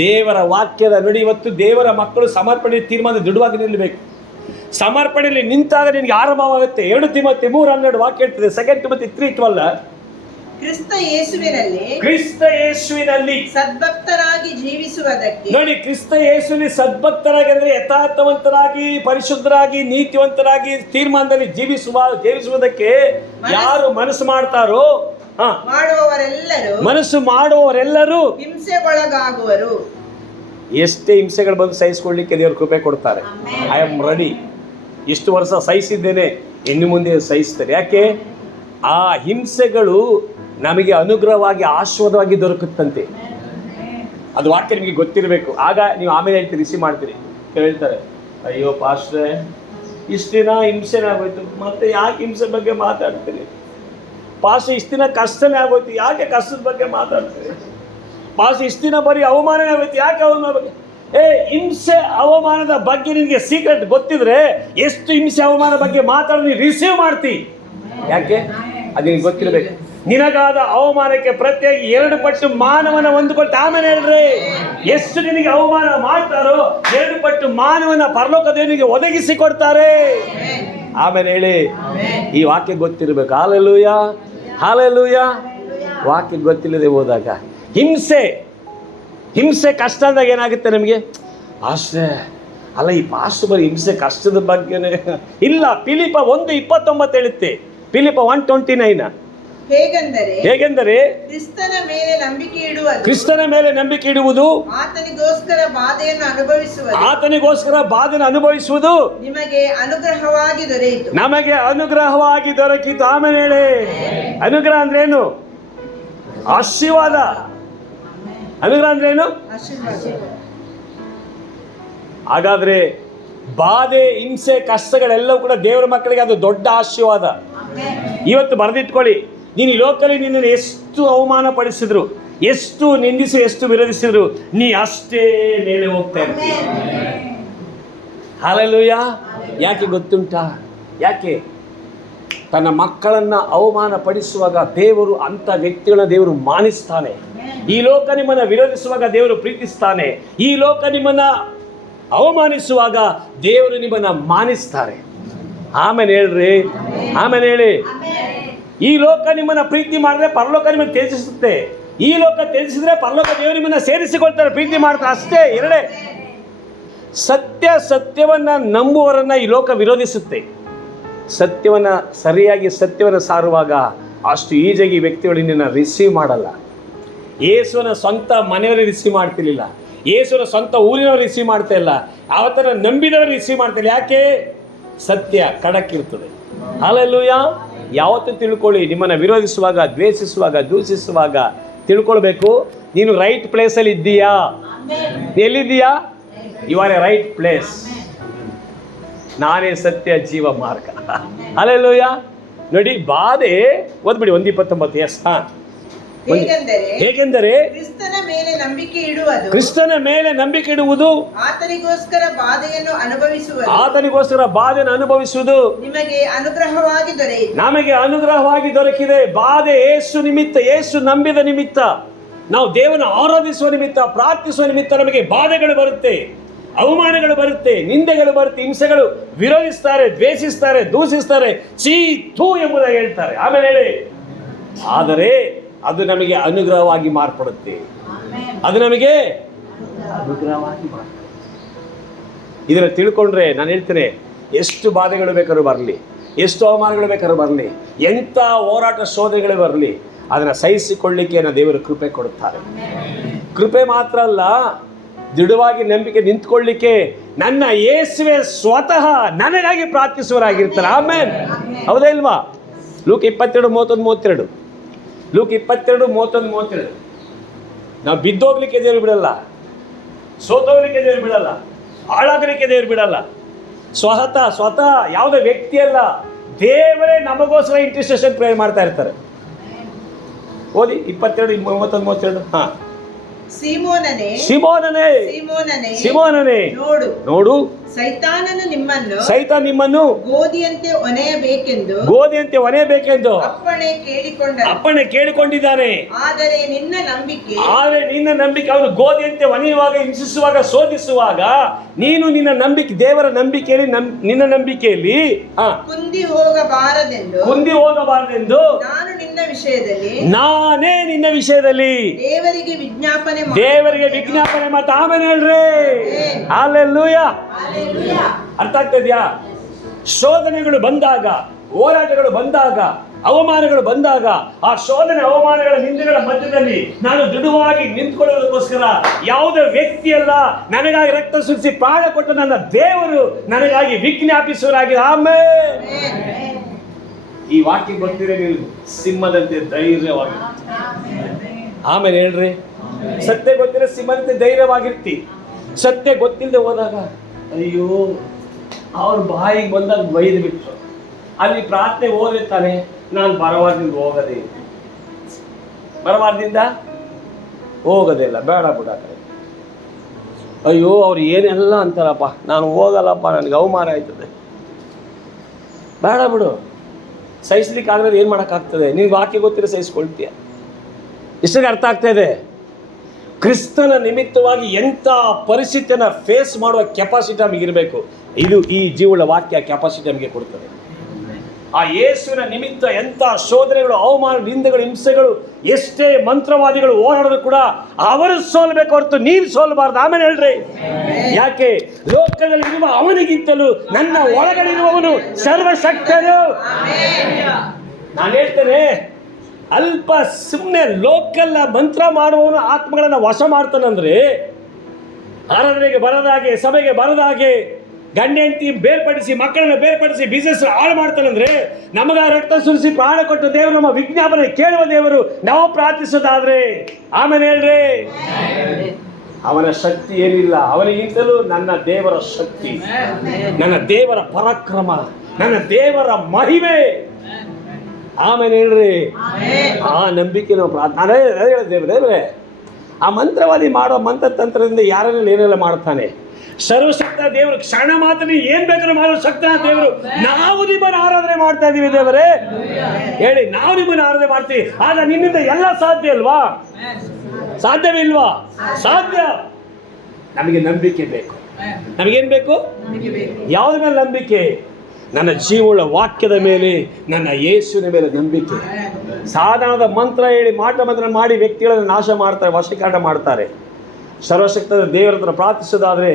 ದೇವರ ವಾಕ್ಯದ ನುಡಿ. ಇವತ್ತು ದೇವರ ಮಕ್ಕಳು ಸಮರ್ಪಣೆ ತೀರ್ಮಾನ ದೃಢವಾಗಿ ನಿಲ್ಲಬೇಕು. ಸಮರ್ಪಣೆಯಲ್ಲಿ ನಿಂತಾಗ ನಿನಗೆ ಆರಂಭವಾಗುತ್ತೆ. 2 ತಿಮೋಥಿ 3:12 ವಾಕ್ಯ ಹೇಳ್ತದೆ. 2 ತಿಮೋಥಿ 3:12 ಕ್ರಿಸ್ತ ಯೇಸುವಿನಲ್ಲಿ ಸದ್ಭಕ್ತರಾಗಿ ಜೀವಿಸುವುದಕ್ಕೆ. ನೋಡಿ, ಕ್ರಿಸ್ತ ಯೇಸುವಿನಲ್ಲಿ ಸದ್ಭಕ್ತರಾಗಿ ಅಂದ್ರೆ ಯಥಾರ್ಥವಂತರಾಗಿ, ಪರಿಶುದ್ಧರಾಗಿ, ನೀತಿವಂತರಾಗಿ ತೀರ್ಮಾನದಲ್ಲಿ ಜೀವಿಸುವುದಕ್ಕೆ ಯಾರು ಮನಸ್ಸು ಮಾಡ್ತಾರೋ, ಮನಸ್ಸು ಮಾಡುವವರೆಲ್ಲರೂ ಹಿಂಸೆಗೊಳಗಾಗುವರು. ಎಷ್ಟೇ ಹಿಂಸೆಗಳು ಬಂದು ಸಹಿಸಿಕೊಳ್ಳಿಕ್ಕೆ ದೇವರು ಕೃಪೆ ಕೊಡ್ತಾರೆ. I am ready. ಇಷ್ಟು ವರ್ಷ ಸಹಿಸಿದ್ದೇನೆ, ಇನ್ನು ಮುಂದೆ ಸಹಿಸ್ತೇನೆ. ಯಾಕೆ? ಆ ಹಿಂಸೆಗಳು ನಮಗೆ ಅನುಗ್ರಹವಾಗಿ, ಆಶೀರ್ವಾದವಾಗಿ ದೊರಕುತ್ತಂತೆ. ಅದು ವಾಕ್ಯ ನಿಮಗೆ ಗೊತ್ತಿರಬೇಕು. ಆಗ ನೀವು ಆಮೇಲೆ ಹೇಳ್ತೀರಿ, ರಿಸೀವ್ ಮಾಡ್ತೀರಿ. ಹೇಳ್ತಾರೆ, ಅಯ್ಯೋ ಪಾಸ್ಟ್ರೆ, ಇಷ್ಟು ದಿನ ಹಿಂಸೆನೇ ಆಗೋಯ್ತು, ಮತ್ತೆ ಯಾಕೆ ಹಿಂಸೆ ಬಗ್ಗೆ ಮಾತಾಡ್ತೀರಿ? ಪಾಸ್ಟ್ರೆ, ಇಷ್ಟು ದಿನ ಕಷ್ಟನೇ ಆಗೋಯ್ತು, ಯಾಕೆ ಕಷ್ಟದ ಬಗ್ಗೆ ಮಾತಾಡ್ತೀರಿ? ಪಾಸ್ಟ್ರೆ, ಇಷ್ಟು ದಿನ ಬರೀ ಅವಮಾನನೇ ಆಗೋಯ್ತು, ಯಾಕೆ ಅವಮಾನ ಬಗ್ಗೆ? ಹಿಂಸೆ ಅವಮಾನದ ಬಗ್ಗೆ ನಿನಗೆ ಸೀಕ್ರೆಟ್ ಗೊತ್ತಿದ್ರೆ ಎಷ್ಟು ಹಿಂಸೆ ಅವಮಾನ ಬಗ್ಗೆ ಮಾತಾಡಿ ನೀನು ರಿಸೀವ್ ಮಾಡ್ತಿ. ಯಾಕೆ? ಅದು ನಿನಗೆ ಗೊತ್ತಿರಬೇಕು. ನಿನಗಾದ ಅವಮಾನಕ್ಕೆ ಪ್ರತ್ಯೇಕ 2 ಪಟ್ಟು ಮಾನವನ ಹೊಂದಿಕೊಳ್ತಾ. ಆಮೇಲೆ ಹೇಳ್ರಿ, ಎಷ್ಟು ನಿನಗೆ ಅವಮಾನ ಮಾಡ್ತಾರೋ 2 ಪಟ್ಟು ಮಾನವನ ಪರಲೋಕದೇವನಿಗೆ ಒದಗಿಸಿ ಕೊಡ್ತಾರೆ. ಆಮೇಲೆ ಹೇಳಿ, ಈ ವಾಕ್ಯ ಗೊತ್ತಿರಬೇಕು. Hallelujah, hallelujah. ವಾಕ್ಯ ಗೊತ್ತಿಲ್ಲದೆ ಹೋದಾಗ ಹಿಂಸೆ ಕಷ್ಟ ಅಂದಾಗ ಏನಾಗುತ್ತೆ ನಮಗೆ? ಅಷ್ಟೇ ಅಲ್ಲ, ಈ ಪಾಸ್ಟ್ ಬರೀ ಹಿಂಸೆ ಕಷ್ಟದ ಬಗ್ಗೆನೇ ಇಲ್ಲ. ಫಿಲಿಪ 1:29 ಹೇಳುತ್ತೆ. ಫಿಲಿಪ 1:29 ಹೇಗೆಂದರೆ ಕ್ರಿಸ್ತನ ಮೇಲೆ ನಂಬಿಕೆ ಇಡುವುದು, ಆತನಿಗೋಸ್ಕರ ಬಾಧೆಯನ್ನು ಅನುಭವಿಸುವುದು ನಮಗೆ ಅನುಗ್ರಹವಾಗಿ ದೊರಕಿತು. ಆಮೇಲೆ ಹೇಳಿ, ಅನುಗ್ರಹ ಅಂದ್ರೆ ಏನು? ಆಶೀರ್ವಾದ. ಅನುಗ್ರಹ ಅಂದ್ರೆ ಏನು? ಹಾಗಾದ್ರೆ ಬಾಧೆ, ಹಿಂಸೆ, ಕಷ್ಟಗಳೆಲ್ಲವೂ ಕೂಡ ದೇವರ ಮಕ್ಕಳಿಗೆ ಅದು ದೊಡ್ಡ ಆಶೀರ್ವಾದ. ಇವತ್ತು ಬರೆದಿಟ್ಕೊಳ್ಳಿ, ನೀನು ಈ ಲೋಕದಲ್ಲಿ ನಿನ್ನನ್ನು ಎಷ್ಟು ಅವಮಾನ ಪಡಿಸಿದ್ರು, ಎಷ್ಟು ನಿಂದಿಸಿ, ಎಷ್ಟು ವಿರೋಧಿಸಿದ್ರು, ನೀ ಅಷ್ಟೇ ಮೇಲೆ ಹೋಗ್ತಾ ಇರ್ತೀಯ. ಹಲ್ಲೆಲೂಯಾ. ಯಾಕೆ ಗೊತ್ತುಂಟಾ? ಯಾಕೆ? ತನ್ನ ಮಕ್ಕಳನ್ನ ಅವಮಾನ ಪಡಿಸುವಾಗ ದೇವರು ಅಂಥ ವ್ಯಕ್ತಿಗಳನ್ನ ದೇವರು ಮಾನಿಸ್ತಾನೆ. ಈ ಲೋಕ ನಿಮ್ಮನ್ನು ವಿರೋಧಿಸುವಾಗ ದೇವರು ಪ್ರೀತಿಸ್ತಾನೆ. ಈ ಲೋಕ ನಿಮ್ಮನ್ನ ಅವಮಾನಿಸುವಾಗ ದೇವರು ನಿಮ್ಮನ್ನ ಮಾನಿಸ್ತಾರೆ. ಆಮೇಲೆ ಹೇಳ್ರಿ, ಆಮೇಲೆ ಹೇಳಿ, ಈ ಲೋಕ ನಿಮ್ಮನ್ನ ಪ್ರೀತಿ ಮಾಡಿದ್ರೆ ಪರಲೋಕ ನಿಮ್ಮನ್ನು ತ್ಯಜಿಸುತ್ತೆ. ಈ ಲೋಕ ತ್ಯಜಿಸಿದ್ರೆ ಪರಲೋಕ ದೇವರು ನಿಮ್ಮನ್ನ ಸೇರಿಸಿಕೊಳ್ತಾರೆ, ಪ್ರೀತಿ ಮಾಡ್ತಾರೆ. ಅಷ್ಟೇ, ಎರಡೇ. ಸತ್ಯವನ್ನ ನಂಬುವವರನ್ನ ಈ ಲೋಕ ವಿರೋಧಿಸುತ್ತೆ. ಸತ್ಯವನ್ನು ಸರಿಯಾಗಿ ಸತ್ಯವನ್ನು ಸಾರುವಾಗ ಅಷ್ಟು ಈಜಿಯಾಗಿ ವ್ಯಕ್ತಿಗಳು ನಿನ್ನ ರಿಸೀವ್ ಮಾಡಲ್ಲ. ಯೇಸುವಿನ ಸ್ವಂತ ಮನೆಯವರು ರಿಸೀವ್ ಮಾಡ್ತಿರ್ಲಿಲ್ಲ, ಯೇಸುವಿನ ಸ್ವಂತ ಊರಿನವರು ರಿಸೀವ್ ಮಾಡ್ತಾ ಇಲ್ಲ, ಅವತ್ತನ್ನು ನಂಬಿದವರು ರಿಸೀವ್ ಮಾಡ್ತಿಲ್ಲ. ಯಾಕೆ? ಸತ್ಯ ಖಡಕ್ಕಿರ್ತದೆ. ಹಲ್ಲೆಲೂಯಾ. ಯಾವತ್ತೂ ತಿಳ್ಕೊಳ್ಳಿ, ನಿಮ್ಮನ್ನು ವಿರೋಧಿಸುವಾಗ, ದ್ವೇಷಿಸುವಾಗ, ದೂಷಿಸುವಾಗ, ತಿಳ್ಕೊಳ್ಬೇಕು, ನೀನು ರೈಟ್ ಪ್ಲೇಸಲ್ಲಿ ಇದ್ದೀಯಾ? ಎಲ್ಲಿದ್ದೀಯಾ? You are a right place. ನಾನೇ ಸತ್ಯ ಜೀವ ಮಾರ್ಗ. ಹಲ್ಲೆಲೂಯ. ನೋಡಿ, ಬಾಧೆ ಓದ್ಬಿಡಿ 1:29. ಎಸ್. ಹೇಗೆಂದರೆ ಕ್ರಿಸ್ತನ ಮೇಲೆ ನಂಬಿಕೆ ಇಡುವುದು, ಕ್ರಿಸ್ತನ ಮೇಲೆ ನಂಬಿಕೆ ಇಡುವುದು, ಆತನಿಗೋಸ್ಕರ ಬಾಧೆಯನ್ನು ಅನುಭವಿಸುವುದು, ಆತನಿಗೋಸ್ಕರ ಬಾಧೆಯನ್ನು ಅನುಭವಿಸುವುದು ನಿಮಗೆ ಅನುಗ್ರಹವಾಗಿ ದೊರೆಯಿತು. ನಮಗೆ ಅನುಗ್ರಹವಾಗಿ ದೊರಕಿದೆ. ಬಾಧೆ ಯೇಸು ನಿಮಿತ್ತ, ಯೇಸು ನಂಬಿದ ನಿಮಿತ್ತ, ನಾವು ದೇವರನ್ನು ಆರಾಧಿಸುವ ನಿಮಿತ್ತ, ಪ್ರಾರ್ಥಿಸುವ ನಿಮಿತ್ತ ನಮಗೆ ಬಾಧೆಗಳು ಬರುತ್ತೆ, ಅವಮಾನಗಳು ಬರುತ್ತೆ, ನಿಂದೆಗಳು ಬರುತ್ತೆ, ಹಿಂಸೆಗಳು, ವಿರೋಧಿಸ್ತಾರೆ, ದ್ವೇಷಿಸ್ತಾರೆ, ದೂಷಿಸ್ತಾರೆ, ಚೀ ಥೂ ಎಂಬುದಾಗಿ ಹೇಳ್ತಾರೆ. ಆಮೇಲೆ ಹೇಳಿ, ಆದರೆ ಅದು ನಮಗೆ ಅನುಗ್ರಹವಾಗಿ ಮಾರ್ಪಡುತ್ತೆ. ಅದು ನಮಗೆ ಅನುಗ್ರಹವಾಗಿ ಮಾರ್ಪಡುತ್ತೆ. ಇದನ್ನು ತಿಳ್ಕೊಂಡ್ರೆ ನಾನು ಹೇಳ್ತೇನೆ, ಎಷ್ಟು ಬಾಧೆಗಳು ಬೇಕಾದ್ರೂ ಬರಲಿ, ಎಷ್ಟು ಅವಮಾನಗಳು ಬೇಕಾದ್ರೂ ಬರಲಿ, ಎಂಥ ಹೋರಾಟ ಶೋಧನೆಗಳು ಬರಲಿ, ಅದನ್ನು ಸಹಿಸಿಕೊಳ್ಳಿಕ್ಕೆ ನನ್ನ ದೇವರು ಕೃಪೆ ಕೊಡುತ್ತಾರೆ. ಕೃಪೆ ಮಾತ್ರ ಅಲ್ಲ, ದೃಢವಾಗಿ ನಂಬಿಕೆ ನಿಂತ್ಕೊಳ್ಳಿಕ್ಕೆ ನನ್ನ ಯೇಸುವೆ ಸ್ವತಃ ನನಗಾಗಿ ಪ್ರಾರ್ಥಿಸುವರಾಗಿರ್ತಾರೆ. ಆಮೇನ್. ಹೌದಾ ಇಲ್ವಾ? ಲೂಕ 22:31-32. ಲೂಕ 22:31-32. ನಾವು ಬಿದ್ದೋಗ್ಲಿಕ್ಕೆ ದೇವರು ಬಿಡಲ್ಲ, ಸೋತೋಗ್ಲಿಕ್ಕೆ ದೇವರು ಬಿಡಲ್ಲ, ಹಾಳಾಗಲಿಕ್ಕೆ ದೇವರು ಬಿಡಲ್ಲ. ಸ್ವತಃ ಯಾವುದೇ ವ್ಯಕ್ತಿ ಅಲ್ಲ, ದೇವರೇ ನಮಗೋಸ್ಕರ ಇಂಟರ್ಸೆಷನ್ ಪ್ರೇಯರ್ ಮಾಡ್ತಾ ಇರ್ತಾರೆ. ಓದಿ 22:31-32. ಹಾ. ಸಿಮೋನನೇ, ನೋಡು, ಸೈತಾನ ನಿಮ್ಮನ್ನು ಗೋಧಿಯಂತೆ ಒನೆಯಬೇಕೆಂದು ಅಪ್ಪಣೆ ಕೇಳಿಕೊಂಡಿದ್ದಾನೆ. ಆದರೆ ನಿನ್ನ ನಂಬಿಕೆ ಅವನು ಗೋಧಿಯಂತೆ ಒನೆಯುವಾಗ, ಹಿಂಸಿಸುವಾಗ, ಶೋಧಿಸುವಾಗ ನೀನು ನಿನ್ನ ನಂಬಿಕೆ, ದೇವರ ನಂಬಿಕೆಯಲ್ಲಿ, ನಿನ್ನ ನಂಬಿಕೆಯಲ್ಲಿ ಕುಂದಿ ಹೋಗಬಾರದೆಂದು ನಾನೇ ನಿನ್ನ ವಿಷಯದಲ್ಲಿ ದೇವರಿಗೆ ವಿಜ್ಞಾಪನೆ ಮಾಡ್ತಾ. ಆಮೇಲೆ ಹೇಳ್ರಿ, ಹಲ್ಲೆಲೂಯ. ಅರ್ಥ ಆಗ್ತದ್ಯಾ? ಶೋಧನೆಗಳು ಬಂದಾಗ, ಹೋರಾಟಗಳು ಬಂದಾಗ, ಅವಮಾನಗಳು ಬಂದಾಗ, ಆ ಶೋಧನೆ, ಅವಮಾನಗಳ, ನಿಂದೆಗಳ ಮಧ್ಯದಲ್ಲಿ ನಾನು ದೃಢವಾಗಿ ನಿಂತ್ಕೊಳ್ಳೋದಕ್ಕೋಸ್ಕರ ಯಾವುದೇ ವ್ಯಕ್ತಿಯಲ್ಲ, ನನಗಾಗಿ ರಕ್ತ ಸುರಿಸಿ ಪ್ರಾಣ ಕೊಟ್ಟು ನನ್ನ ದೇವರು ನನಗಾಗಿ ವಿಜ್ಞಾಪಿಸುವರಾಗಿದೆ. ಆಮೇಲೆ ಈ ವಾಕ್ಯ ಗೊತ್ತಿರೋ ನೀವು ಸಿಂಹದಂತೆ ಧೈರ್ಯವಾಗಿ. ಆಮೇಲೆ ಹೇಳ್ರಿ, ಸತ್ಯ ಗೊತ್ತಿರೋ ಸಿಂಹದಂತೆ ಧೈರ್ಯವಾಗಿರ್ತಿ. ಸತ್ಯ ಗೊತ್ತಿಲ್ಲದೆ ಹೋದಾಗ, ಅಯ್ಯೋ ಅವ್ರ ಬಾಯಿಗೆ ಬಂದಾಗ ಬೈದು ಬಿಟ್ರು, ಅಲ್ಲಿ ಪ್ರಾರ್ಥನೆ ಓದಿರ್ತಾನೆ, ನಾನು ಬರವಾರದಿಂದ ಹೋಗೋದೇ ಇಲ್ಲ, ಬೇಡ ಬಿಡ. ಅಯ್ಯೋ ಅವ್ರು ಏನೆಲ್ಲ ಅಂತಾರಪ್ಪ, ನಾನು ಹೋಗಲ್ಲಪ್ಪ, ನನಗೆ ಅವಮಾನ ಆಯ್ತದೆ, ಬೇಡ ಬಿಡು. ಸಹಿಸ್ಲಿಕ್ಕೆ ಆಗದೆ ಏನು ಮಾಡೋಕ್ಕಾಗ್ತದೆ? ನೀವು ವಾಕ್ಯ ಗೊತ್ತಿರೋ ಸಹಿಸ್ಕೊಳ್ತೀಯ. ಇಷ್ಟಿಗೆ ಅರ್ಥ ಆಗ್ತಾ ಇದೆ. ಕ್ರಿಸ್ತನ ನಿಮಿತ್ತವಾಗಿ ಎಂಥ ಪರಿಸ್ಥಿತಿಯನ್ನು ಫೇಸ್ ಮಾಡುವ ಕೆಪಾಸಿಟಿ ನಮಗಿರಬೇಕು. ಇದು ಈ ಜೀವನ ವಾಕ್ಯ ಕೆಪಾಸಿಟಿ ನಮಗೆ ಕೊಡ್ತದೆ. ಆ ಯೇಸುವಿನ ನಿಮಿತ್ತ ಎಂಥ ಶೋಧನೆಗಳು, ಅವಮಾನ, ನಿಂದೆಗಳು, ಹಿಂಸೆಗಳು, ಎಷ್ಟೇ ಮಂತ್ರವಾದಿಗಳು ಓಡಾಡಿದ್ರು ಕೂಡ ಅವರು ಸೋಲ್ಬೇಕು ಹೊರತು ನೀನು ಸೋಲ್ಬಾರ್ದು. ಆಮೇಲೆ ಹೇಳ್ರಿ, ಯಾಕೆ? ಲೋಕದಲ್ಲಿ ಇರುವ ಅವನಿಗಿಂತಲೂ ನನ್ನ ಒಳಗಡೆ ಸರ್ವಶಕ್ತನು. ನಾನು ಹೇಳ್ತೇನೆ, ಅಲ್ಪ ಸುಮ್ಮನೆ ಲೋಕಲ್ ಮಂತ್ರ ಮಾಡುವವನು ಆತ್ಮಗಳನ್ನು ವಶ ಮಾಡ್ತಾನಂದ್ರೆ, ಆರಾಧನೆಗೆ ಬರದಾಗೆ, ಸಭೆಗೆ ಬರದಾಗೆ, ಗಂಡ ಹೆಂಡತಿ ಬೇರ್ಪಡಿಸಿ, ಮಕ್ಕಳನ್ನು ಬೇರ್ಪಡಿಸಿ, ಬಿಸ್ನೆಸ್ ಹಾಳು ಮಾಡ್ತಾನಂದ್ರೆ, ನಮಗ ರಕ್ತ ಸುರಿಸಿ ಪ್ರಾಣ ಕೊಟ್ಟ ದೇವರು, ನಮ್ಮ ವಿಜ್ಞಾಪನೆ ಕೇಳುವ ದೇವರು, ನಾವು ಪ್ರಾರ್ಥಿಸೋದಾದ್ರೆ, ಆಮೇಲೆ ಹೇಳ್ರಿ, ಅವನ ಶಕ್ತಿ ಏನಿಲ್ಲ, ಅವನಿಗಿಂತಲೂ ನನ್ನ ದೇವರ ಶಕ್ತಿ, ನನ್ನ ದೇವರ ಪರಾಕ್ರಮ, ನನ್ನ ದೇವರ ಮಹಿಮೆ. ಆಮೇಲೆ ಹೇಳ್ರಿ, ಆ ನಂಬಿಕೆ ನಾವು ಪ್ರಾರ್ಥನೆ. ದೇವ್ರೆ, ಆ ಮಂತ್ರವಾದಿ ಮಾಡೋ ಮಂತ್ರತಂತ್ರದಿಂದ ಯಾರನ್ನೆಲ್ಲ ಏನೆಲ್ಲ ಮಾಡ್ತಾನೆ. ಸರ್ವಶಕ್ತ ದೇವರು ಕ್ಷಣ ಮಾತ್ರ ಏನ್ ಬೇಕಾದ್ರೂ ಮಾಡೋ ಶಕ್ತ ದೇವರು. ನಾವು ನಿಮ್ಮನ್ನು ಆರಾಧನೆ ಮಾಡ್ತಾ ಇದೀವಿ ದೇವರೇ, ಹೇಳಿ, ನಾವು ನಿಮ್ಮನ್ನು ಆರಾಧನೆ ಮಾಡ್ತೀವಿ. ಆಗ ನಿನ್ನಿಂದ ಎಲ್ಲ ಸಾಧ್ಯ ಅಲ್ವಾ? ಸಾಧ್ಯವಿಲ್ವಾ? ಸಾಧ್ಯ. ನಮಗೆ ನಂಬಿಕೆ ಬೇಕು. ನಮಗೇನು ಬೇಕು? ಯಾವುದ ಮೇಲೆ ನಂಬಿಕೆ? ನನ್ನ ಜೀವನ ವಾಕ್ಯದ ಮೇಲೆ, ನನ್ನ ಯೇಸುವಿನ ಮೇಲೆ ನಂಬಿಕೆ. ಸಾಧಾರಣದ ಮಂತ್ರ ಹೇಳಿ, ಮಾಟ ಮಂತ್ರ ಮಾಡಿ ವ್ಯಕ್ತಿಗಳನ್ನು ನಾಶ ಮಾಡ್ತಾರೆ, ವಶೀಕರಣ ಮಾಡ್ತಾರೆ. ಸರ್ವಶಕ್ತದ ದೇವರ ಹತ್ರ ಪ್ರಾರ್ಥಿಸೋದಾದರೆ